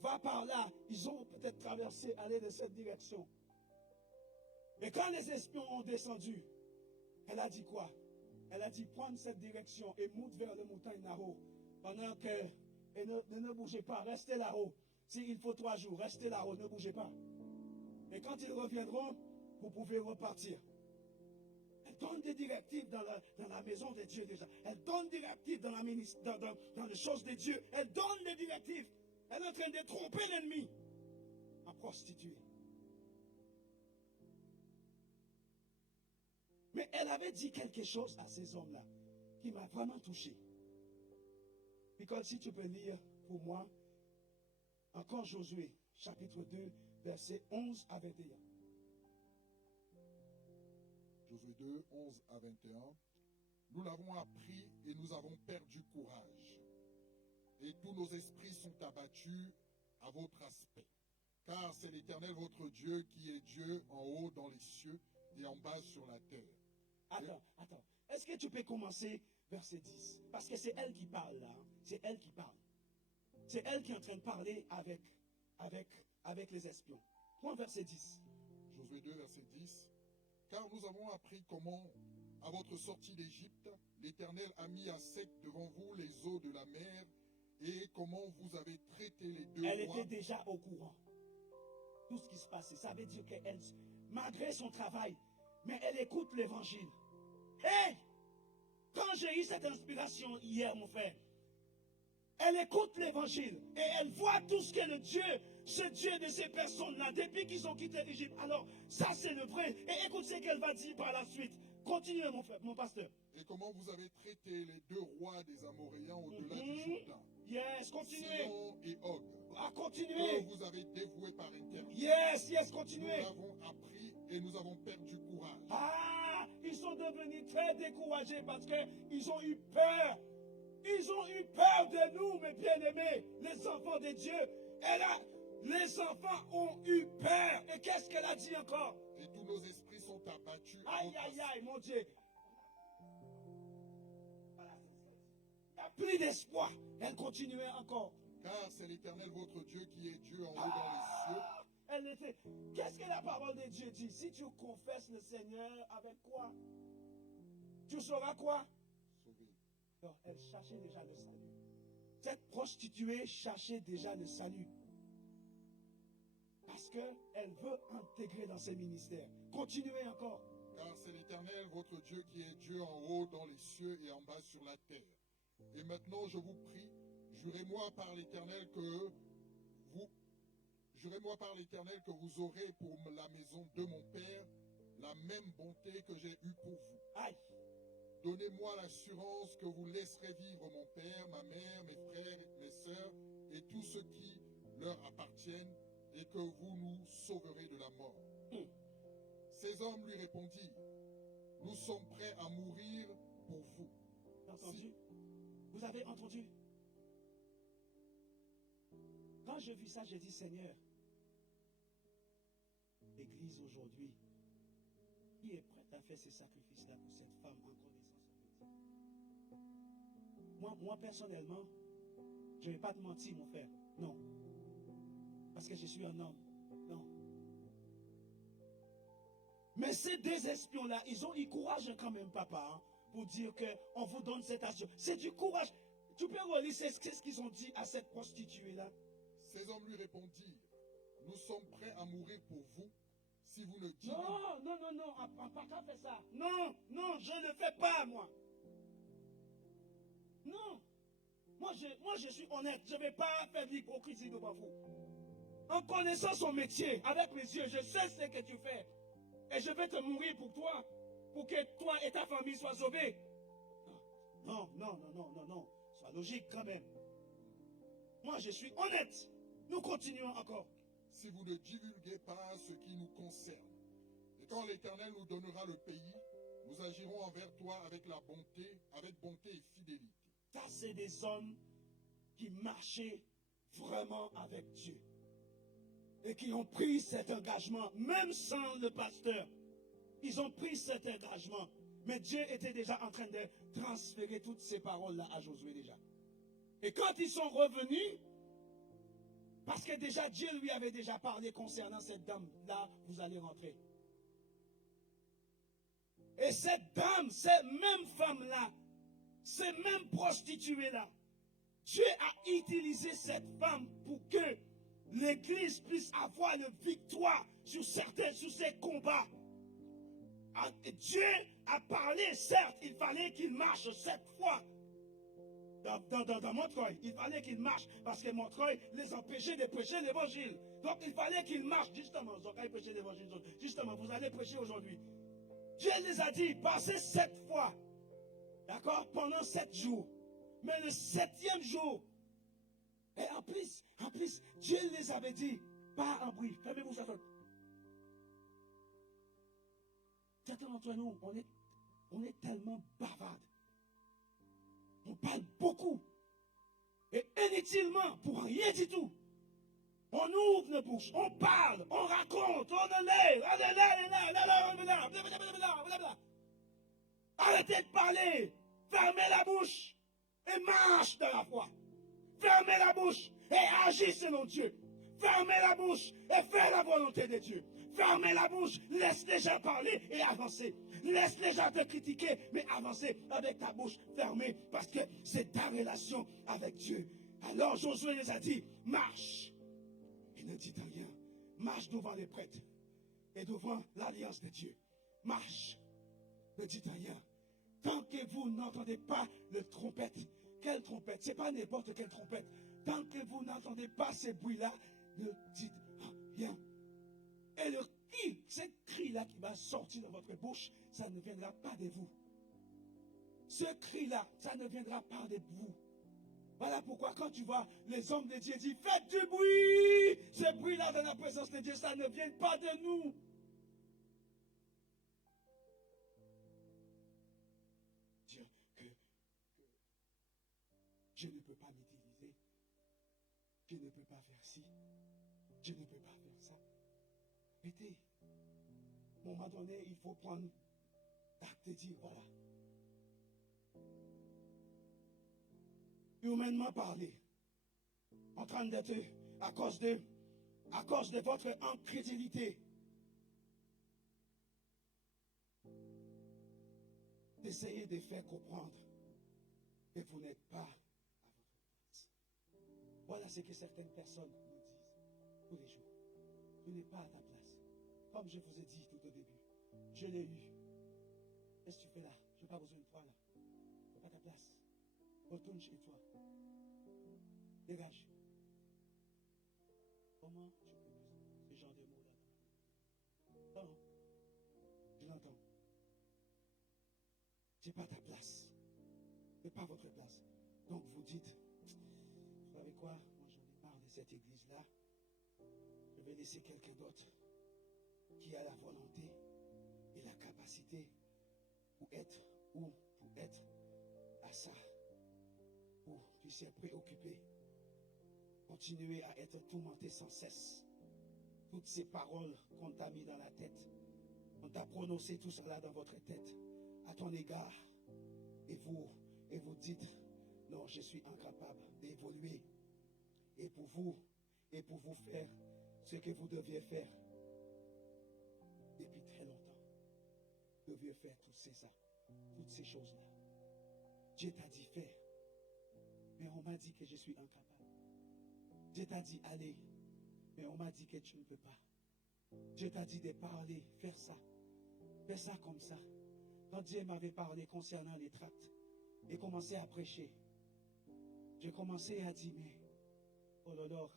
Va par là. Ils ont peut-être traversé, aller de cette direction. Et quand les espions ont descendu, elle a dit quoi? Elle a dit, prends cette direction et monte vers le montagne là-haut. Pendant que, et ne bougez pas, restez là-haut. S'il faut 3 jours, restez là-haut, ne bougez pas. Et quand ils reviendront, vous pouvez repartir. Elle donne des directives dans la maison de Dieu déjà. Elle donne des directives dans les choses de Dieu. Elle donne des directives. Elle est en train de tromper l'ennemi en prostituée. Mais elle avait dit quelque chose à ces hommes-là qui m'a vraiment touché. Parce que si tu peux lire pour moi, encore Josué, chapitre 2, versets 11 à 21. Josué 2, 11 à 21. Nous l'avons appris et nous avons perdu courage. Et tous nos esprits sont abattus à votre aspect. Car c'est l'Éternel votre Dieu qui est Dieu en haut dans les cieux et en bas sur la terre. Attends. Est-ce que tu peux commencer verset 10? Parce que c'est elle qui parle là. C'est elle qui parle. C'est elle qui est en train de parler avec les espions. Prends verset 10. Josué 2, verset 10. Car nous avons appris comment, à votre sortie d'Égypte, l'Éternel a mis à sec devant vous les eaux de la mer et comment vous avez traité les deux rois. Elle était déjà au courant. Tout ce qui se passait. Ça veut dire qu'elle, malgré son travail, mais elle écoute l'évangile. Hey! Quand j'ai eu cette inspiration hier, mon frère, elle écoute l'évangile et elle voit tout ce que ce Dieu de ces personnes-là, depuis qu'ils ont quitté l'Égypte. Alors, ça c'est le vrai. Et écoute ce qu'elle va dire par la suite. Continuez, mon frère, mon pasteur. Et comment vous avez traité les 2 rois des Amoréens au-delà du Jourdain. Yes, continuez. Sihon et Og. Continuez. Que vous avez dévoués par interdit. Yes, continuez. Nous l'avons appris et nous avons perdu courage. Ils sont devenus très découragés parce qu'ils ont eu peur. Ils ont eu peur de nous, mes bien-aimés, les enfants de Dieu. Les enfants ont eu peur. Et qu'est-ce qu'elle a dit encore? Et tous nos esprits sont abattus. Aïe, mon Dieu. Voilà. Il n'y a plus d'espoir. Elle continuait encore. Car c'est l'Éternel votre Dieu qui est Dieu en haut dans les cieux Elle était. Qu'est-ce que la parole de Dieu dit? Si tu confesses le Seigneur, avec quoi? Tu sauras quoi? Sauvé. Non, elle cherchait déjà le salut. Cette prostituée cherchait déjà le salut. Parce qu'elle veut intégrer dans ses ministères. Continuez encore. Car c'est l'Éternel, votre Dieu, qui est Dieu en haut dans les cieux et en bas sur la terre. Et maintenant, je vous prie, jurez-moi par l'Éternel que vous aurez pour la maison de mon Père la même bonté que j'ai eue pour vous. Aïe. Donnez-moi l'assurance que vous laisserez vivre mon père, ma mère, mes frères, mes sœurs et tous ceux qui leur appartiennent et que vous nous sauverez de la mort. Ces hommes lui répondirent, nous sommes prêts à mourir pour vous. Entendu? Vous avez entendu? Quand je vis ça, j'ai dit, Seigneur, l'Église aujourd'hui, qui est prête à faire ces sacrifices-là pour cette femme en connaissance son métier? Moi, personnellement, je ne vais pas te mentir, mon frère. Non. Parce que je suis un homme. Non. Mais ces deux espions-là, ils ont du courage quand même, papa, hein, pour dire qu'on vous donne cette assurance. C'est du courage. Tu peux relire ce qu'ils ont dit à cette prostituée-là? Ces hommes lui répondirent, nous sommes prêts à mourir pour vous si vous ne dites... Non, papa fait ça. Non, je ne le fais pas, moi. Non. Moi, je suis honnête. Je ne vais pas faire de l'hypocrisie devant vous. En connaissant son métier, avec mes yeux, je sais ce que tu fais. Et je vais te mourir pour toi, pour que toi et ta famille soient sauvés. Non. Sois logique quand même. Moi, je suis honnête. Nous continuons encore. Si vous ne divulguez pas ce qui nous concerne, et quand l'Éternel nous donnera le pays, nous agirons envers toi avec bonté et fidélité. Ça, c'est des hommes qui marchaient vraiment avec Dieu. Et qui ont pris cet engagement, même sans le pasteur. Ils ont pris cet engagement. Mais Dieu était déjà en train de transférer toutes ces paroles-là à Josué déjà. Et quand ils sont revenus, parce que déjà Dieu lui avait déjà parlé concernant cette dame-là, vous allez rentrer. Et cette dame, cette même femme-là, ces mêmes prostituées-là, Dieu a utilisé cette femme pour que l'Église puisse avoir une victoire sur ces combats. Dieu a parlé, certes, il fallait qu'il marche 7 fois dans Montreuil. Il fallait qu'il marche parce que Montreuil les empêchait de prêcher l'évangile. Donc il fallait qu'il marche, justement. Vous allez prêcher l'évangile. Justement, vous allez prêcher aujourd'hui. Dieu les a dit, passez 7 fois. D'accord? Pendant 7 jours. Mais le 7e jour, et en plus, Dieu les avait dit, pas en bruit, fermez-vous ça. Certains d'entre nous, on est tellement bavards. On parle beaucoup. Et inutilement, pour rien du tout. On ouvre nos bouches, on parle, on raconte, arrêtez de parler. Fermez la bouche et marche dans la foi. Fermez la bouche et agis selon Dieu. Fermez la bouche et fais la volonté de Dieu. Fermez la bouche, laisse les gens parler et avancer. Laisse les gens te critiquer, mais avancer avec ta bouche fermée parce que c'est ta relation avec Dieu. Alors Josué les a dit, marche. Et ne dites rien. Marche devant les prêtres et devant l'alliance de Dieu. Marche. Ne dites rien. Tant que vous n'entendez pas le trompette, quelle trompette? Ce n'est pas n'importe quelle trompette. Tant que vous n'entendez pas ces bruits-là, ne dites rien. Et le cri, ce cri-là qui va sortir de votre bouche, ça ne viendra pas de vous. Ce cri-là, ça ne viendra pas de vous. Voilà pourquoi quand tu vois les hommes de Dieu dire, faites du bruit, ce bruit-là dans la présence de Dieu, ça ne vient pas de nous. Dire que je ne peux pas m'utiliser, je ne peux pas faire ci, je ne peux pas faire ça. Arrêtez. À un moment donné, il faut prendre l'acte et dire, voilà. Humainement parler, en train d'être, à cause de à cause de votre incrédulité, d'essayer de faire comprendre que vous n'êtes pas à votre place. Voilà ce que certaines personnes nous disent tous les jours. Tu n'es pas à ta place. Comme je vous ai dit tout au début, je l'ai eu. Qu'est-ce que tu fais là? Je n'ai pas besoin de toi là. Tu n'es pas à ta place. Retourne chez toi. Dégage. Comment je peux plus ce genre de mots là? Non, je l'entends. Tu n'es pas à ta place. Ce n'est pas votre place. Donc vous dites, vous savez quoi? Moi j'en ai marre de cette église-là. Je vais laisser quelqu'un d'autre qui a la volonté et la capacité pour être à ça, pour puisse être préoccupé, continuer à être tourmenté sans cesse. Toutes ces paroles qu'on t'a mis dans la tête, on t'a prononcé tout cela dans votre tête à ton égard, et vous dites, non, je suis incapable d'évoluer, et pour vous faire ce que vous deviez faire depuis très longtemps. Vous deviez faire toutes ces choses-là. Dieu t'a dit faire, mais on m'a dit que je suis incapable. Dieu t'a dit aller, mais on m'a dit que tu ne peux pas. Dieu t'a dit de parler, faire ça comme ça. Quand Dieu m'avait parlé concernant les tracts et commencé à prêcher, j'ai commencé à dire, mais oh là là,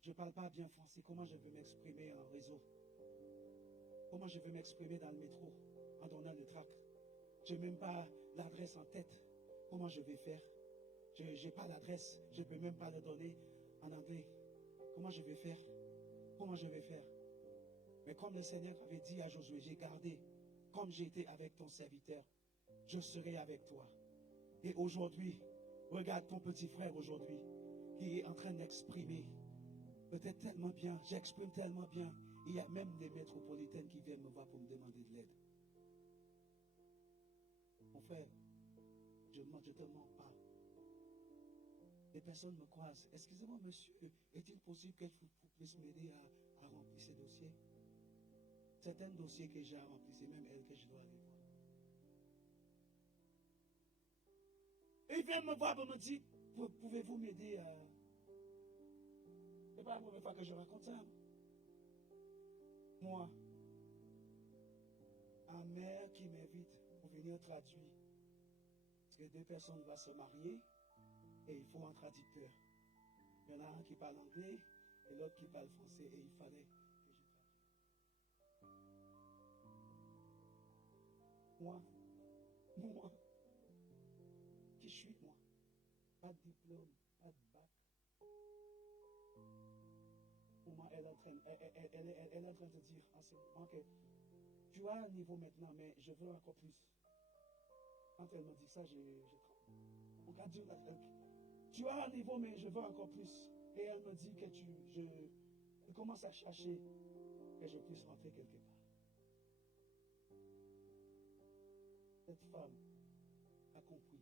je ne parle pas bien français, comment je veux m'exprimer en réseau? Comment je veux m'exprimer dans le métro en donnant le tract? Je n'ai même pas l'adresse en tête. Comment je vais faire? Je n'ai pas l'adresse, je ne peux même pas le donner en anglais. Comment je vais faire? Comment je vais faire? Mais comme le Seigneur avait dit à Josué, j'ai gardé, comme j'ai été avec ton serviteur, je serai avec toi. Et aujourd'hui, regarde ton petit frère aujourd'hui, qui est en train d'exprimer peut-être tellement bien, j'exprime tellement bien. Il y a même des métropolitaines qui viennent me voir pour me demander de l'aide. Mon frère, je te mens pas. Les personnes me croisent. Excusez-moi, monsieur, est-il possible que vous puissiez m'aider à remplir ces dossiers? Certains dossiers que j'ai à remplir, c'est même elle que je dois aller voir. Et ils viennent me voir pour me dire, pouvez-vous m'aider à... Ce n'est pas la première fois que je raconte ça. Moi, un maire qui m'invite pour venir traduire. Parce que deux personnes vont se marier et il faut un traducteur. Il y en a un qui parle anglais et l'autre qui parle français et il fallait que je traduise. Moi, qui suis moi? Pas de diplôme, pas de bac. Pour moi, elle est en train de dire en ce moment que tu as un niveau maintenant, mais je veux encore plus. Quand elle me dit ça, on va dire, tu as un niveau, mais je veux encore plus. Et elle me dit que elle commence à chercher que je puisse rentrer quelque part. Cette femme a compris.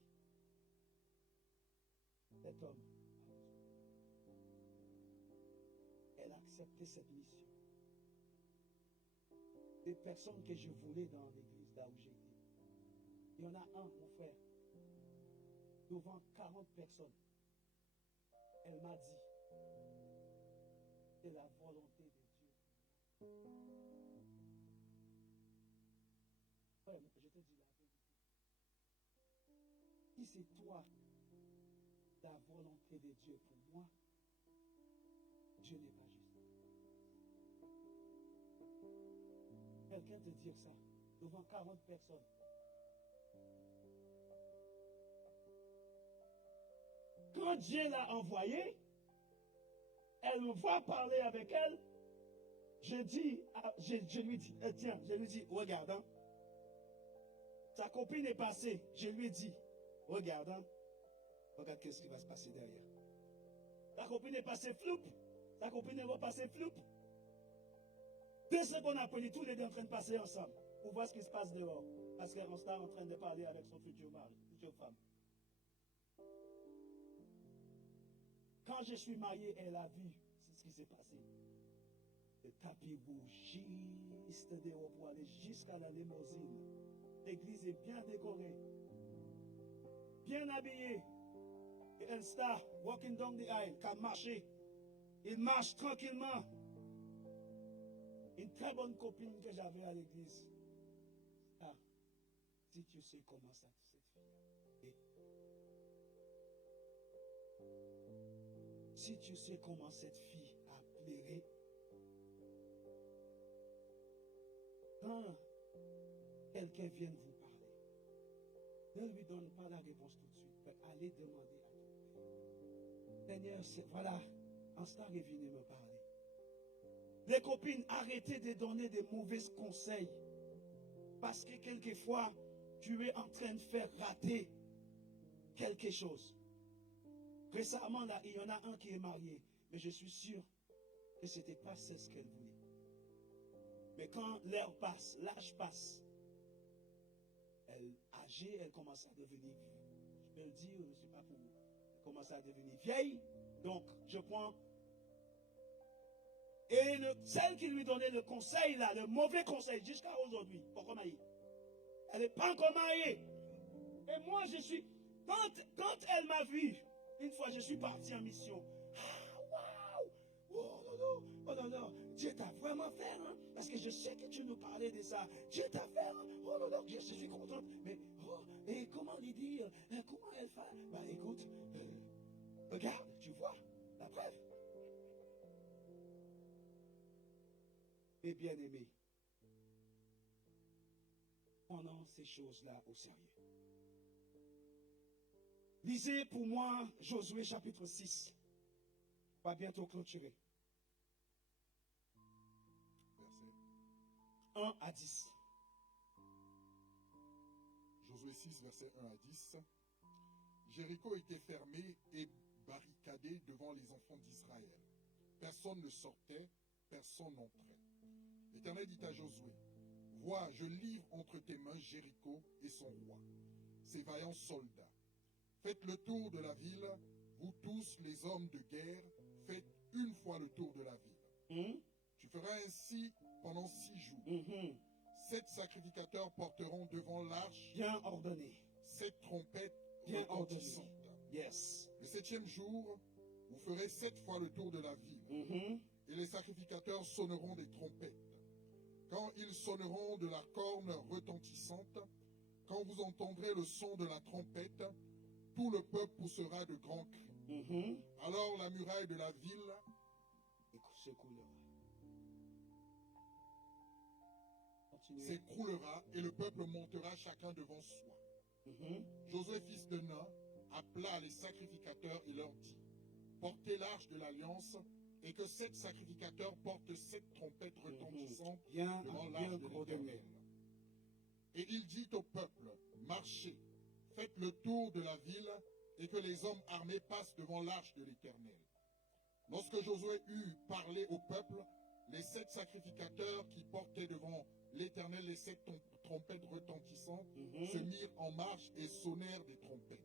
Cet homme a besoin. Elle a accepté cette mission. Des personnes que je voulais dans l'église là où j'ai été. Il y en a un, mon frère, devant 40 personnes. Elle m'a dit, c'est la volonté de Dieu. Frère, je te dis la vérité. Si c'est toi, la volonté de Dieu pour moi, Dieu n'est pas juste. Quelqu'un te dire ça, devant 40 personnes. Quand Dieu l'a envoyée, elle me voit parler avec elle. Je lui dis, tiens, je lui dis, regarde, hein, sa copine est passée. Je lui ai dit, regarde, hein, regarde qu'est-ce qui va se passer derrière. Ta copine est passée floup. Ta copine est repassée floup. 2 secondes après, tous les deux en train de passer ensemble pour voir ce qui se passe dehors. Parce qu'on est en train de parler avec son futur mari, future femme. Quand je suis marié, elle a vu. C'est ce qui s'est passé. Le tapis rouge juste dehors pour aller jusqu'à la limousine. L'église est bien décorée, bien habillée. Et elle start walking down the aisle, qui a marché. Il marche tranquillement. Une très bonne copine que j'avais à l'église. Ah, si tu sais comment ça, cette fille. Si tu sais comment cette fille a pleuré, quand quelqu'un vient vous parler, ne lui donne pas la réponse tout de suite, mais allez demander à Dieu. Seigneur, voilà, Anstar est venu me parler. Les copines, arrêtez de donner des mauvais conseils. Parce que quelquefois, tu es en train de faire rater quelque chose. Récemment, là, il y en a un qui est marié. Mais je suis sûr que ce n'était pas ce qu'elle voulait. Mais quand l'heure passe, l'âge passe, elle âgée, elle commence à devenir, je peux le dire, je ne sais pas pour vous, elle commence à devenir vieille. Donc, je prends. Et celle qui lui donnait le conseil, là, le mauvais conseil, jusqu'à aujourd'hui, pourquoi marier? Elle n'est pas encore mariée. Et moi, je suis. Quand elle m'a vu, une fois, je suis parti en mission. Ah, waouh! Oh non, non. Dieu t'a vraiment fait, hein? Parce que je sais que tu nous parlais de ça. Dieu t'a fait, hein? Oh non, non, je suis contente. Mais, oh, et comment lui dire? Comment elle fait? Bah, écoute, regarde, tu vois, la preuve. Et bien aimé, prenons ces choses-là au sérieux. Lisez pour moi Josué chapitre 6. On va bientôt clôturer. Verset 1 à 10. Josué 6, verset 1 à 10. Jéricho était fermé et barricadé devant les enfants d'Israël. Personne ne sortait, personne n'entrait. L'Éternel dit à Josué, vois, je livre entre tes mains Jéricho et son roi, ses vaillants soldats. Faites le tour de la ville, vous tous les hommes de guerre, faites une fois le tour de la ville. Tu feras ainsi pendant 6 jours. 7 sacrificateurs porteront devant l'arche, bien ordonné, 7 trompettes bien retentissantes. ordonné. Yes. Le 7e jour, vous ferez 7 fois le tour de la ville. Et les sacrificateurs sonneront des trompettes. Quand ils sonneront de la corne retentissante, quand vous entendrez le son de la trompette, tout le peuple poussera de grands cris. Alors la muraille de la ville s'écroulera et le peuple montera chacun devant soi. Josué, fils de Nun, appela les sacrificateurs et leur dit, portez l'arche de l'alliance et que 7 sacrificateurs portent 7 trompettes retentissantes devant l'arche de l'Éternel. Et il dit au peuple, marchez, faites le tour de la ville et que les hommes armés passent devant l'arche de l'Éternel. Lorsque Josué eut parlé au peuple, les 7 sacrificateurs qui portaient devant l'Éternel les 7 trompettes retentissantes se mirent en marche et sonnèrent des trompettes.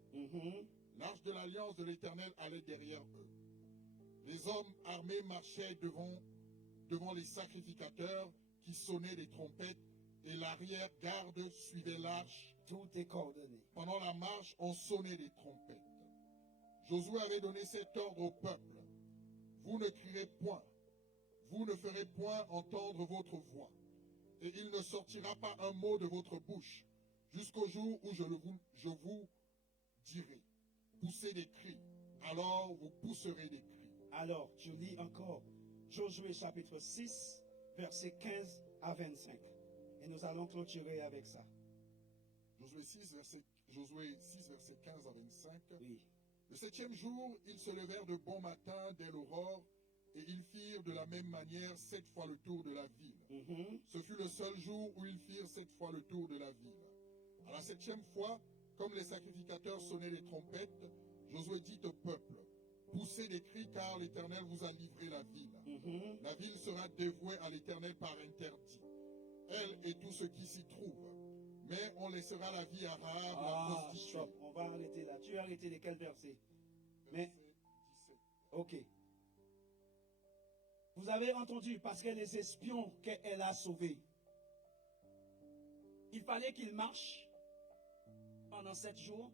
L'arche de l'alliance de l'Éternel allait derrière eux. Les hommes armés marchaient devant les sacrificateurs qui sonnaient des trompettes et l'arrière-garde suivait l'arche. Tout est coordonné. Pendant la marche, on sonnait des trompettes. Josué avait donné cet ordre au peuple. Vous ne crierez point, vous ne ferez point entendre votre voix, et il ne sortira pas un mot de votre bouche, jusqu'au jour où je vous dirai, poussez des cris, alors vous pousserez des cris. Alors, je lis encore Josué chapitre 6, versets 15 à 25. Et nous allons clôturer avec ça. Josué 6, verset 15 à 25. Oui. Le 7e jour, ils se levèrent de bon matin dès l'aurore, et ils firent de la même manière 7 fois le tour de la ville. Ce fut le seul jour où ils firent 7 fois le tour de la ville. À la 7e fois, comme les sacrificateurs sonnaient les trompettes, Josué dit au peuple, poussez des cris car l'Éternel vous a livré la ville. La ville sera dévouée à l'Éternel par interdit, elle et tout ce qui s'y trouve. Mais on laissera la vie à Rahab, la prostituée. Stop. On va arrêter là. Tu as arrêté de quel verset? Mais, Verset 17. ok. avez entendu, parce que les espions qu'elle a sauvés, il fallait qu'ils marchent pendant 7 jours.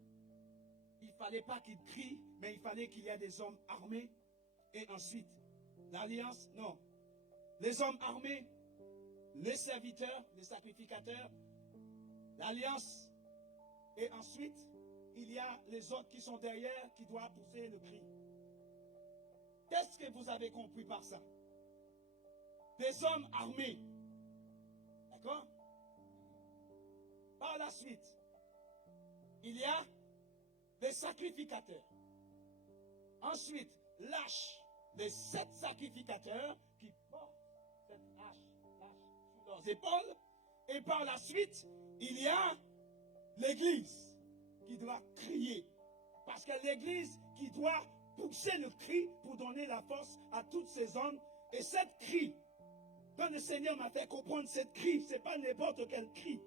Il ne fallait pas qu'ils crient, mais il fallait qu'il y ait des hommes armés. Et ensuite, l'alliance, non. Les hommes armés, les serviteurs, les sacrificateurs, l'alliance. Et ensuite, il y a les autres qui sont derrière, qui doivent pousser le cri. Qu'est-ce que vous avez compris par ça? Des hommes armés. D'accord? Par la suite, il y a les sacrificateurs. Ensuite, lâche les 7 sacrificateurs qui portent cette hache sous leurs épaules. Et par la suite, il y a l'église qui doit crier. Parce que l'église qui doit pousser le cri pour donner la force à tous ces hommes. Et cette cri, quand le Seigneur m'a fait comprendre cette cri, ce n'est pas n'importe quel cri.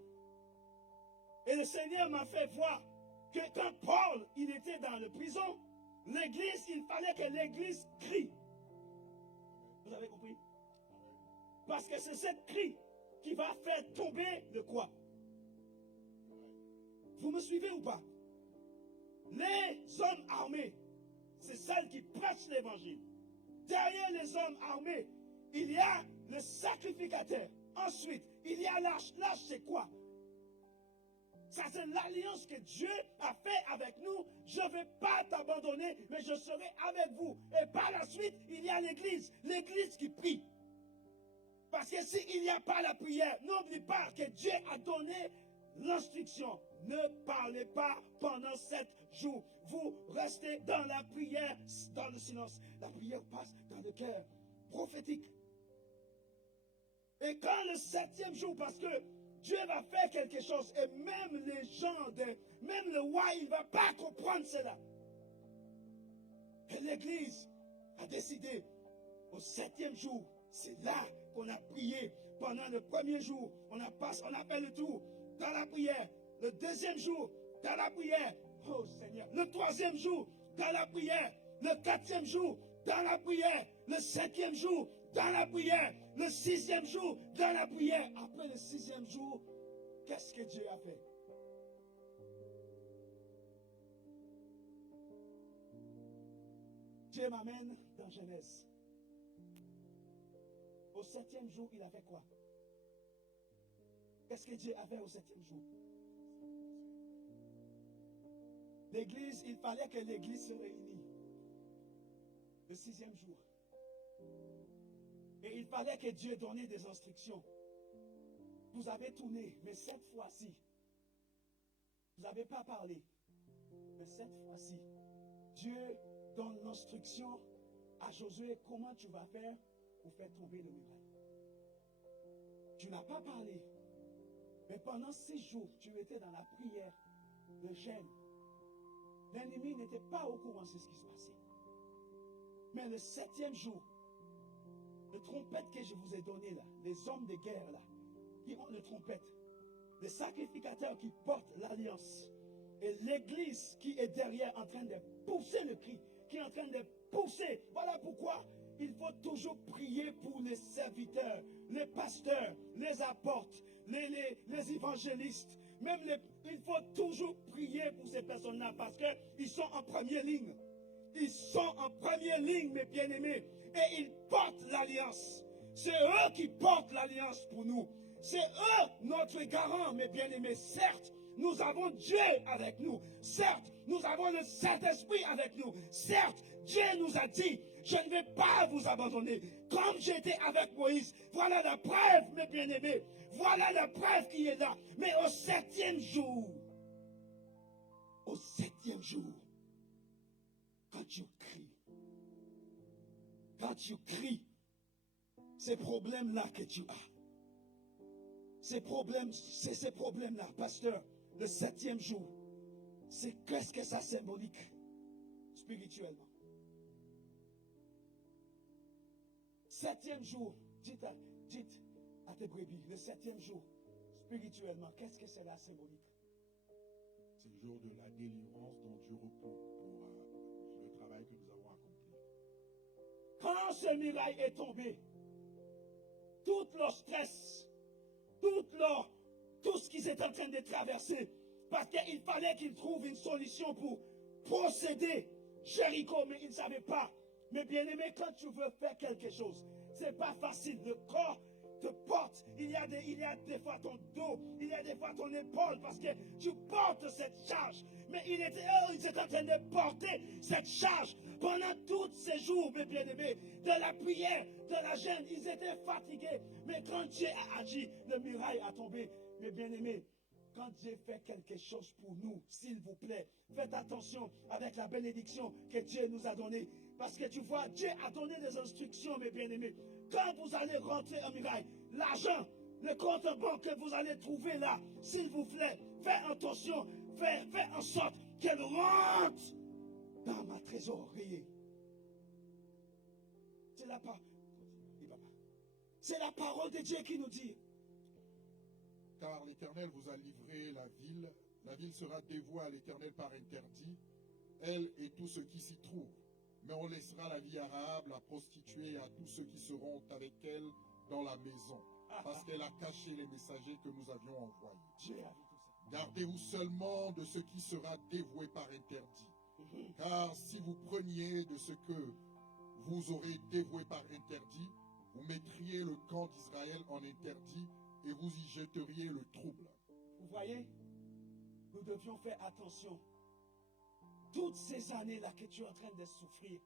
Et le Seigneur m'a fait voir que quand Paul, il était dans la prison, l'église, il fallait que l'église crie. Vous avez compris? Parce que c'est cette cri qui va faire tomber le quoi? Vous me suivez ou pas? Les hommes armés, c'est celles qui prêchent l'évangile. Derrière les hommes armés, il y a le sacrificateur. Ensuite, il y a l'âge. L'âge, c'est quoi? Ça, c'est l'alliance que Dieu a fait avec nous. Je ne vais pas t'abandonner, mais je serai avec vous. Et par la suite, il y a l'église. L'église qui prie. Parce que s'il n'y a pas la prière, n'oublie pas que Dieu a donné l'instruction. Ne parlez pas pendant 7 jours. Vous restez dans la prière, dans le silence. La prière passe dans le cœur prophétique. Et quand le 7e jour, parce que Dieu va faire quelque chose, et même les gens, même le roi, il ne va pas comprendre cela. Et l'Église a décidé, au 7e jour, c'est là qu'on a prié. Pendant le 1er jour, on a fait le tour dans la prière. Le 2e jour, dans la prière. Oh Seigneur. Le 3e jour, dans la prière. Le 4e jour, dans la prière. Le 5e jour, dans la prière. Le 6e jour, dans la prière. Après le 6e jour, qu'est-ce que Dieu a fait? Dieu m'amène dans Genèse. Au 7e jour, il a fait quoi? Qu'est-ce que Dieu a fait au 7e jour? L'église, il fallait que l'église se réunisse. Le 6e jour. Et il fallait que Dieu donne des instructions. Vous avez tourné, mais cette fois-ci, vous n'avez pas parlé. Mais cette fois-ci, Dieu donne l'instruction à Josué comment tu vas faire pour faire tomber le muraille. Tu n'as pas parlé. Mais pendant 6 jours, tu étais dans la prière, le jeûne. L'ennemi n'était pas au courant de ce qui se passait. Mais le 7e jour, le trompette que je vous ai donné là, les hommes de guerre là, qui ont le trompette, les sacrificateurs qui portent l'alliance, et l'église qui est derrière en train de pousser le cri, qui est en train de pousser. Voilà pourquoi il faut toujours prier pour les serviteurs, les pasteurs, les apôtres, les évangélistes. Il faut toujours prier pour ces personnes-là parce qu'ils sont en première ligne. Ils sont en première ligne, mes bien-aimés, et ils portent l'alliance. C'est eux qui portent l'alliance pour nous. C'est eux notre garant, mes bien-aimés. Certes, nous avons Dieu avec nous. Certes, nous avons le Saint-Esprit avec nous. Certes, Dieu nous a dit, je ne vais pas vous abandonner. Comme j'étais avec Moïse, voilà la preuve, mes bien-aimés. Voilà la preuve qui est là. Mais au 7e jour, quand tu cries, ces problèmes-là que tu as, c'est ces problèmes-là, pasteur, le 7e jour, c'est qu'est-ce que ça symbolique spirituellement? 7e jour, dites à tes brebis, le 7e jour, spirituellement, qu'est-ce que c'est la symbolique? C'est le jour de la délivrance dont Dieu repose pour le travail que nous avons accompli. Quand ce muraille est tombé, tout leur stress, tout ce qu'ils étaient en train de traverser, parce qu'il fallait qu'ils trouvent une solution pour procéder Jéricho, mais ils ne savaient pas. Mais bien aimé, quand tu veux faire quelque chose, c'est pas facile. Le corps te porte. Il y a des fois ton dos, il y a des fois ton épaule, parce que tu portes cette charge. Mais ils étaient en train de porter cette charge pendant tous ces jours, mes bien-aimés, de la prière, de la gêne. Ils étaient fatigués. Mais quand Dieu a agi, le muraille a tombé. Mes bien-aimés, quand Dieu fait quelque chose pour nous, s'il vous plaît, faites attention avec la bénédiction que Dieu nous a donnée. Parce que tu vois, Dieu a donné des instructions, mes bien-aimés. Quand vous allez rentrer en muraille, l'argent, le compte en banque que vous allez trouver là, s'il vous plaît, faites attention, faites en sorte qu'elle rentre dans ma trésorerie. C'est la parole de Dieu qui nous dit. Car l'Éternel vous a livré la ville sera dévouée à l'Éternel par interdit, elle et tout ce qui s'y trouve. Mais on laissera la vie arabe, la prostituée, à tous ceux qui seront avec elle dans la maison, parce qu'elle a caché les messagers que nous avions envoyés. Dieu a vu tout ça. Gardez-vous seulement de ce qui sera dévoué par interdit, car si vous preniez de ce que vous aurez dévoué par interdit, vous mettriez le camp d'Israël en interdit et vous y jeteriez le trouble. Vous voyez, nous devions faire attention. Toutes ces années-là que tu es en train de souffrir,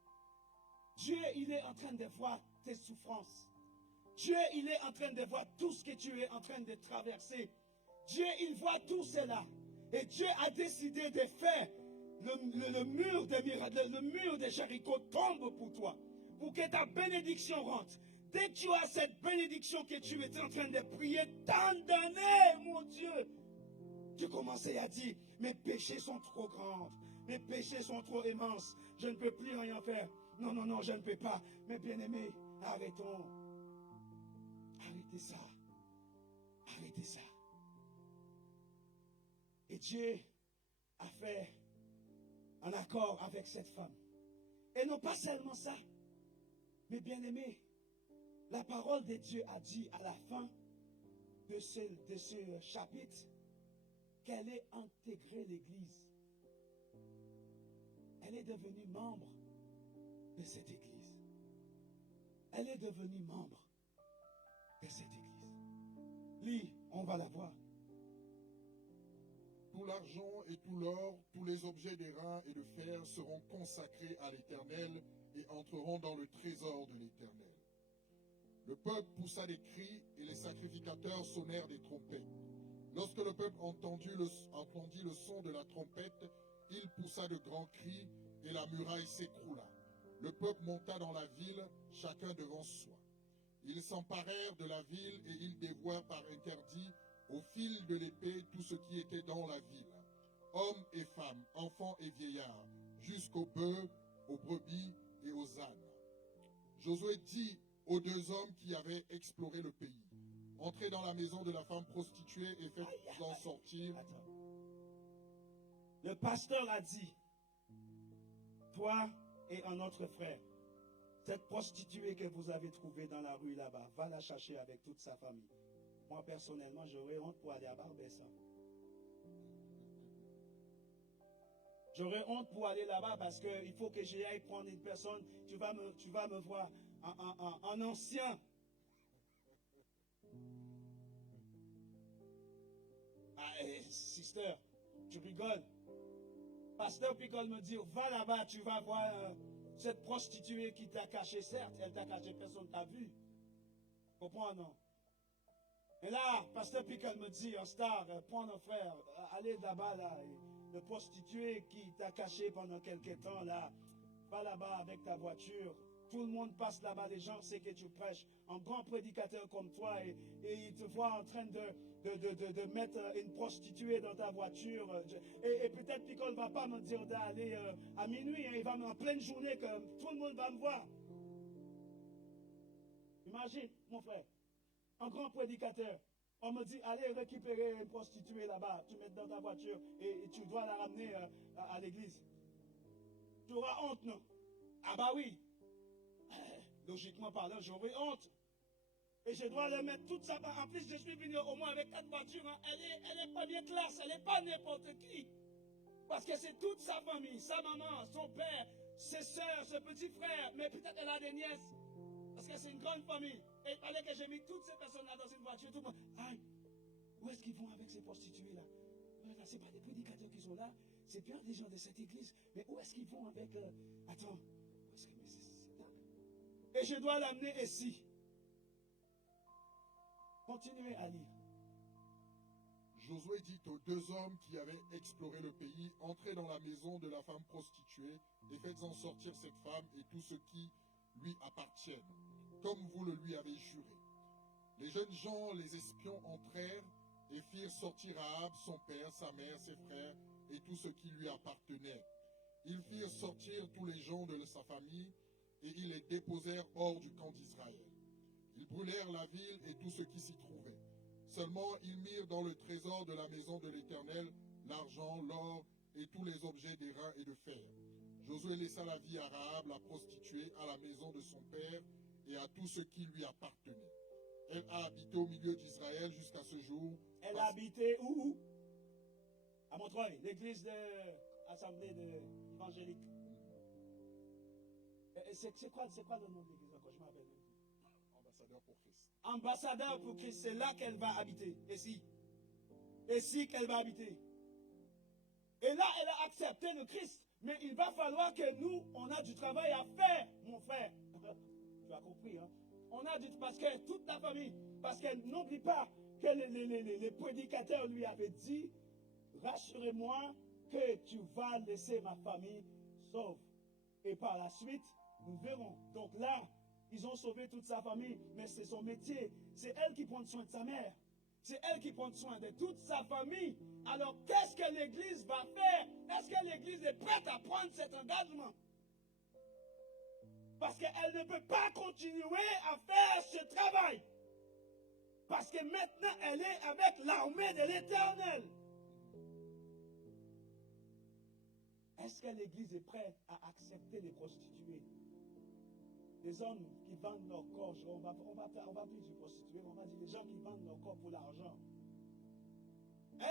Dieu, il est en train de voir tes souffrances. Dieu, il est en train de voir tout ce que tu es en train de traverser. Dieu, il voit tout cela. Et Dieu a décidé de faire le mur de Jéricho tombe pour toi, pour que ta bénédiction rentre. Dès que tu as cette bénédiction que tu es en train de prier tant d'années, mon Dieu, tu commençais à dire, mes péchés sont trop grands, mes péchés sont trop immenses, je ne peux plus rien faire. Non, non, non, je ne peux pas. Mais bien-aimés, arrêtons. Arrêtez ça. Arrêtez ça. Et Dieu a fait un accord avec cette femme. Et non pas seulement ça, mais bien-aimés, la parole de Dieu a dit à la fin de ce chapitre qu'elle ait intégré l'Église. Elle est devenue membre de cette Église. Elle est devenue membre de cette Église. Lis, on va la voir. Tout l'argent et tout l'or, tous les objets d'airain et de fer seront consacrés à l'Éternel et entreront dans le trésor de l'Éternel. Le peuple poussa des cris et les sacrificateurs sonnèrent des trompettes. Lorsque le peuple entendit le son de la trompette, il poussa de grands cris et la muraille s'écroula. Le peuple monta dans la ville, chacun devant soi. Ils s'emparèrent de la ville et ils dévouèrent par interdit au fil de l'épée tout ce qui était dans la ville, hommes et femmes, enfants et vieillards, jusqu'aux bœufs, aux brebis et aux ânes. Josué dit aux deux hommes qui avaient exploré le pays, entrez dans la maison de la femme prostituée et faites-en sortir. Attends. Le pasteur a dit, toi et un autre frère, cette prostituée que vous avez trouvée dans la rue là-bas, va la chercher avec toute sa famille. Moi, personnellement, j'aurais honte pour aller à Barbès. J'aurais honte pour aller là-bas parce qu'il faut que j'aille prendre une personne. Tu vas me voir en ancien. Sister, tu rigoles. Pasteur Picole me dit, va là-bas, tu vas voir cette prostituée qui t'a caché, certes, elle t'a caché, personne t'a vu. Comprends, non? Et là, Pasteur Picole me dit, en star, prends nos frères, allez là-bas, là, le prostitué qui t'a caché pendant quelques temps, là, va là-bas avec ta voiture. Tout le monde passe là-bas, les gens savent que tu prêches. Un grand prédicateur comme toi, et il te voit en train de mettre une prostituée dans ta voiture. Et peut-être Picole ne va pas me dire d'aller à minuit, hein, il va en pleine journée que tout le monde va me voir. Imagine, mon frère, un grand prédicateur. On me dit, allez récupérer une prostituée là-bas, tu mets dans ta voiture et tu dois la ramener à l'église. Tu auras honte, non? Ah bah oui. Logiquement parlant, j'aurais honte. Et je dois leur mettre toute sa part. En plus, je suis venu au moins avec 4 voitures. Hein. Elle est première classe. Elle n'est pas n'importe qui. Parce que c'est toute sa famille, sa maman, son père, ses soeurs, ses petits frères. Mais peut-être elle a des nièces. Parce que c'est une grande famille. Et il fallait que j'ai mis toutes ces personnes-là dans une voiture. Tout le monde. Aïe, où est-ce qu'ils vont avec ces prostituées-là? Ce n'est pas des prédicateurs qui sont là. C'est bien des gens de cette église. Mais où est-ce qu'ils vont avec... Attends. Où est-ce que... c'est dingue. Et je dois l'amener ici. Continuez à lire. Josué dit aux 2 hommes qui avaient exploré le pays, entrez dans la maison de la femme prostituée et faites-en sortir cette femme et tout ce qui lui appartiennent, comme vous le lui avez juré. Les jeunes gens, les espions, entrèrent et firent sortir Rahab, son père, sa mère, ses frères et tout ce qui lui appartenait. Ils firent sortir tous les gens de sa famille et ils les déposèrent hors du camp d'Israël. Ils brûlèrent la ville et tout ce qui s'y trouvait. Seulement, ils mirent dans le trésor de la maison de l'Éternel l'argent, l'or et tous les objets d'airain et de fer. Josué laissa la vie à Rahab, la prostituée, à la maison de son père et à tout ce qui lui appartenait. Elle a habité au milieu d'Israël jusqu'à ce jour. Elle a habité où? À Montreuil, l'église de l'Assemblée évangélique. C'est quoi le nom de l'église encore? Je m'appelle. Ambassadeur pour Christ. Ambassadeur pour Christ, c'est là qu'elle va habiter. Ici qu'elle va habiter. Et là, elle a accepté le Christ. Mais il va falloir que nous, on a du travail à faire, mon frère. Tu as compris, hein? On a du... Parce que toute la famille, parce qu'elle n'oublie pas que les prédicateurs lui avaient dit, rassurez-moi que tu vas laisser ma famille sauve. Et par la suite, nous verrons. Donc là, ils ont sauvé toute sa famille, mais c'est son métier. C'est elle qui prend soin de sa mère. C'est elle qui prend soin de toute sa famille. Alors, qu'est-ce que l'Église va faire? Est-ce que l'Église est prête à prendre cet engagement? Parce qu'elle ne peut pas continuer à faire ce travail. Parce que maintenant, elle est avec l'armée de l'Éternel. Est-ce que l'Église est prête à accepter les prostituées? Les hommes qui vendent leur corps, on va plus dire prostituées, on va dire les gens qui vendent leur corps pour l'argent.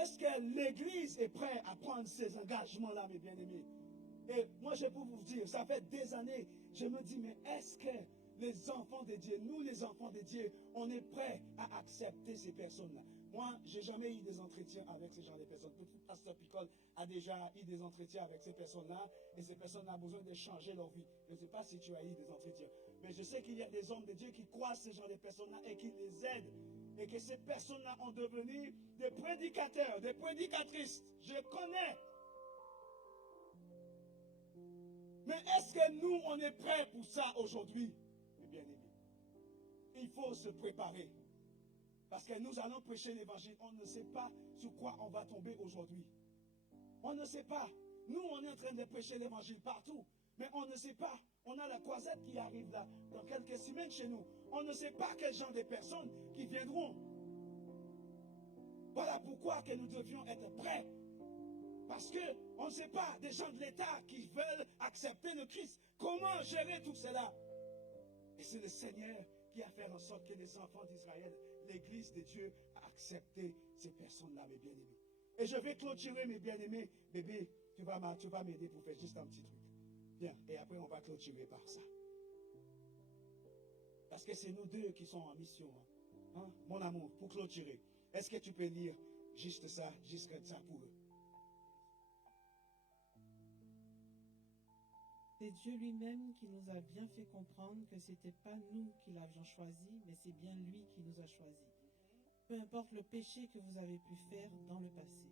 Est-ce que l'Église est prête à prendre ces engagements-là, mes bien-aimés? Et moi, je peux vous dire, ça fait des années, je me dis, mais est-ce que les enfants de Dieu, nous les enfants de Dieu, on est prêts à accepter ces personnes-là? Moi, je n'ai jamais eu des entretiens avec ce genre de personnes. Petit pasteur Picole a déjà eu des entretiens avec ces personnes-là, et ces personnes-là ont besoin de changer leur vie. Je ne sais pas si tu as eu des entretiens, mais je sais qu'il y a des hommes de Dieu qui croient ce genre de personnes-là et qui les aident. Et que ces personnes-là ont devenu des prédicateurs, des prédicatrices. Je connais. Mais est-ce que nous, on est prêts pour ça aujourd'hui, mes bien-aimés? Il faut se préparer. Parce que nous allons prêcher l'évangile. On ne sait pas sur quoi on va tomber aujourd'hui. On ne sait pas. Nous, on est en train de prêcher l'évangile partout. Mais on ne sait pas. On a la croisette qui arrive là, dans quelques semaines chez nous. On ne sait pas quel genre de personnes qui viendront. Voilà pourquoi que nous devions être prêts. Parce qu'on ne sait pas des gens de l'État qui veulent accepter le Christ. Comment gérer tout cela? Et c'est le Seigneur qui a fait en sorte que les enfants d'Israël, l'Église de Dieu, a accepté ces personnes-là, mes bien-aimés. Et je vais clôturer, mes bien-aimés. Bébé, tu vas m'aider pour faire juste un petit truc. Bien, et après on va clôturer par ça. Parce que c'est nous deux qui sommes en mission. Hein? Mon amour, pour clôturer, est-ce que tu peux lire juste ça pour eux? C'est Dieu lui-même qui nous a bien fait comprendre que ce n'était pas nous qui l'avions choisi, mais c'est bien lui qui nous a choisis. Peu importe le péché que vous avez pu faire dans le passé,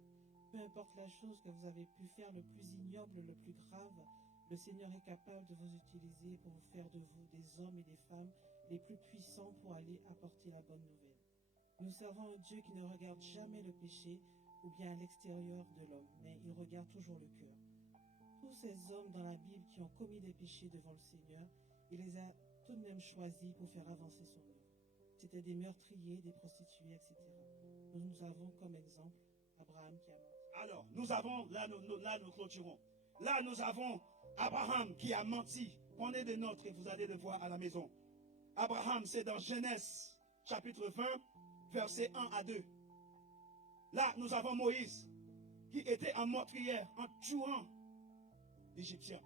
peu importe la chose que vous avez pu faire le plus ignoble, le plus grave, le Seigneur est capable de vous utiliser pour vous faire de vous des hommes et des femmes les plus puissants pour aller apporter la bonne nouvelle. Nous servons un Dieu qui ne regarde jamais le péché ou bien l'extérieur de l'homme, mais il regarde toujours le cœur. Tous ces hommes dans la Bible qui ont commis des péchés devant le Seigneur, il les a tout de même choisis pour faire avancer son œuvre. C'était des meurtriers, des prostituées, etc. Nous avons comme exemple Abraham qui a menti. Alors, nous avons, là nous clôturons. Là, nous avons Abraham qui a menti. Prenez des notes et vous allez le voir à la maison. Abraham, c'est dans Genèse chapitre 20, versets 1 à 2. Là, nous avons Moïse qui était en meurtrière, en tuant l'Égyptien.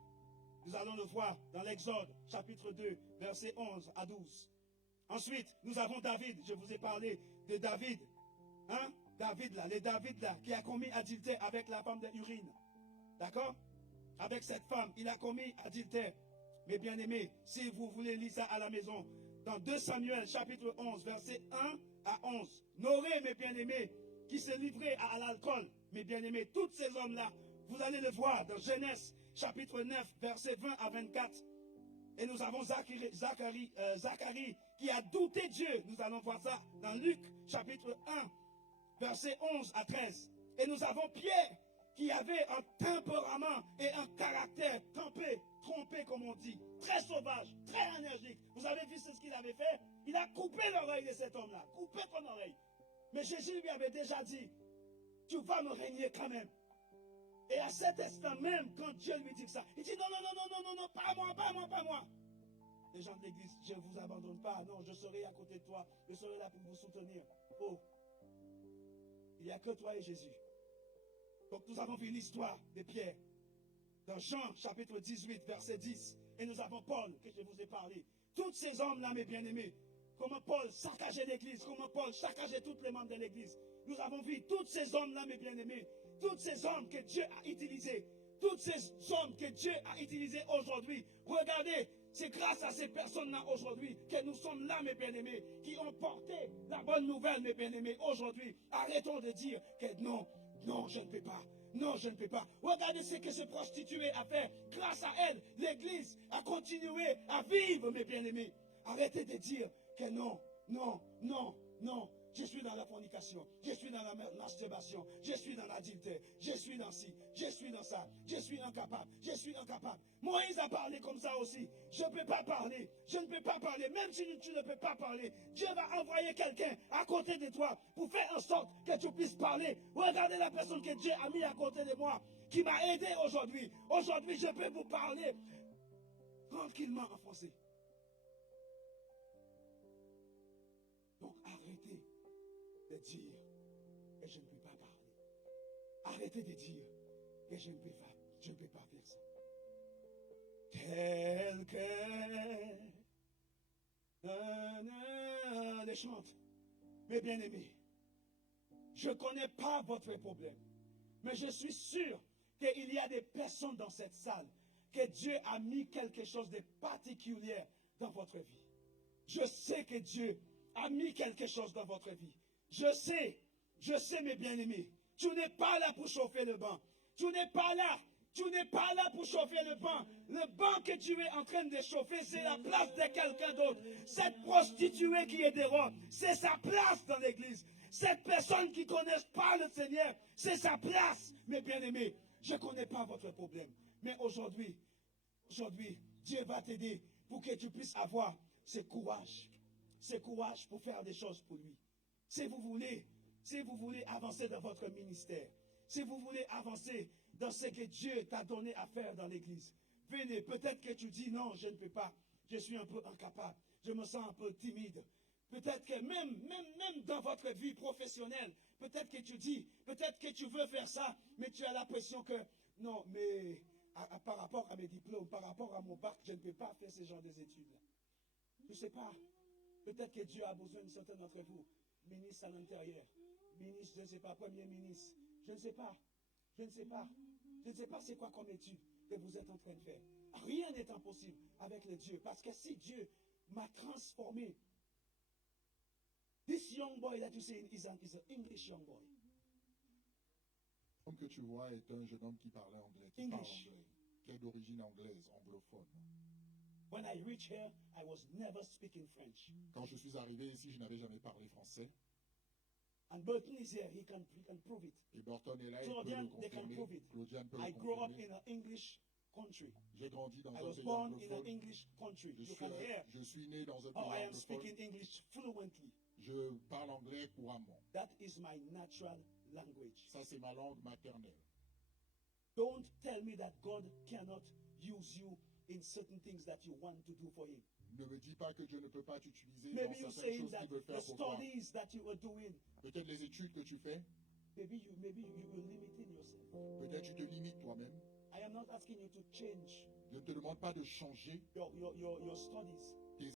Nous allons le voir dans l'Exode, chapitre 2, versets 11 à 12. Ensuite, nous avons David. Je vous ai parlé de David. Hein? David là, qui a commis adultère avec la femme d'Urine. D'accord? Avec cette femme, il a commis adultère. Mes bien-aimés, si vous voulez lire ça à la maison, dans 2 Samuel, chapitre 11, versets 1 à 11. Noré, mes bien-aimés, qui se livrait à l'alcool, mes bien-aimés, tous ces hommes-là, vous allez le voir dans Genèse, chapitre 9, versets 20 à 24. Et nous avons Zacharie qui a douté Dieu. Nous allons voir ça dans Luc, chapitre 1, versets 11 à 13. Et nous avons Pierre qui avait un tempérament et un caractère trompé comme on dit, très sauvage, très énergique. Vous avez vu ce qu'il avait fait? Il a coupé l'oreille de cet homme-là, coupé ton oreille. Mais Jésus lui avait déjà dit, tu vas me régner quand même. Et à cet instant même, quand Dieu lui dit ça, il dit non, pas moi. Les gens de l'église, je ne vous abandonne pas, non, je serai à côté de toi, je serai là pour vous soutenir. Oh, il n'y a que toi et Jésus. Donc nous avons vu l'histoire de Pierre dans Jean chapitre 18 verset 10 et nous avons Paul que je vous ai parlé. Tous ces hommes-là, mes bien-aimés, comment Paul saccageait l'église, comment Paul saccageait tous les membres de l'église. Nous avons vu tous ces hommes-là, mes bien-aimés, tous ces hommes que Dieu a utilisés, tous ces hommes que Dieu a utilisés aujourd'hui. Regardez, c'est grâce à ces personnes-là aujourd'hui que nous sommes là, mes bien-aimés, qui ont porté la bonne nouvelle, mes bien-aimés, aujourd'hui. Arrêtons de dire que non, je ne peux pas. Non, je ne peux pas. Regardez ce que ces prostituées a fait. Grâce à elles, l'Église a continué à vivre, mes bien-aimés. Arrêtez de dire que non. Je suis dans la fornication, je suis dans la masturbation, je suis dans l'adultère, je suis dans ci, je suis dans ça, je suis incapable. Moïse a parlé comme ça aussi. Je ne peux pas parler, même si tu ne peux pas parler. Dieu va envoyer quelqu'un à côté de toi pour faire en sorte que tu puisses parler. Regardez la personne que Dieu a mis à côté de moi, qui m'a aidé aujourd'hui. Aujourd'hui, je peux vous parler tranquillement en français. Donc arrêtez de dire que je ne peux pas parler. Arrêtez de dire que je ne peux pas faire ça. Quelqu'un les chante. Mes bien-aimés, je ne connais pas votre problème, mais je suis sûr qu'il y a des personnes dans cette salle que Dieu a mis quelque chose de particulier dans votre vie. Je sais que Dieu a mis quelque chose dans votre vie. Je sais, mes bien-aimés, tu n'es pas là pour chauffer le banc. Tu n'es pas là pour chauffer le banc. Le banc que tu es en train de chauffer, c'est la place de quelqu'un d'autre. Cette prostituée qui est dehors, c'est sa place dans l'église. Cette personne qui ne connaît pas le Seigneur, c'est sa place. Mes bien-aimés, je ne connais pas votre problème. Mais aujourd'hui, Dieu va t'aider pour que tu puisses avoir ce courage pour faire des choses pour lui. Si vous voulez avancer dans votre ministère, si vous voulez avancer dans ce que Dieu t'a donné à faire dans l'église, venez. Peut-être que tu dis non, je ne peux pas, je suis un peu incapable, je me sens un peu timide. Peut-être que même dans votre vie professionnelle, peut-être que tu dis, peut-être que tu veux faire ça, mais tu as l'impression que non, mais par rapport à mes diplômes, par rapport à mon bac, je ne peux pas faire ce genre d'études-là. Je ne sais pas. Peut-être que Dieu a besoin de certains d'entre vous. Ministre à l'intérieur, ministre, je ne sais pas, premier ministre, je ne sais pas c'est quoi comme étude que vous êtes en train de faire. Rien n'est impossible avec le Dieu, parce que si Dieu m'a transformé, this young boy that you say is an English young boy. L'homme que tu vois est un jeune homme qui parlait anglais, qui parle anglais, qui est d'origine anglaise, anglophone. When I reached here, I was never speaking French. Quand je suis arrivé ici, je n'avais jamais parlé français. And Burton is here, he can prove it. Et Burton est là, Claudian, il peut le confirmer. Claudian peut I le grew up confirmer. in an English country. J'ai grandi dans I un was pays born in an anglophone. English country. You can hear Je suis né dans un how I pays am anglophone. speaking English fluently. Je parle anglais couramment. That is my natural language. Ça, c'est ma langue maternelle. Don't tell me that God cannot use you in certain things that you want to do for him. Ne me dis pas que Dieu ne peut pas t'utiliser dans Maybe you're certaines saying choses that qu'il veut the faire pour toi. studies that you are doing, Peut-être les études que tu fais, maybe you are limiting yourself. peut-être tu te limites toi-même. I am not asking you to change Je ne te demande pas de changer your studies.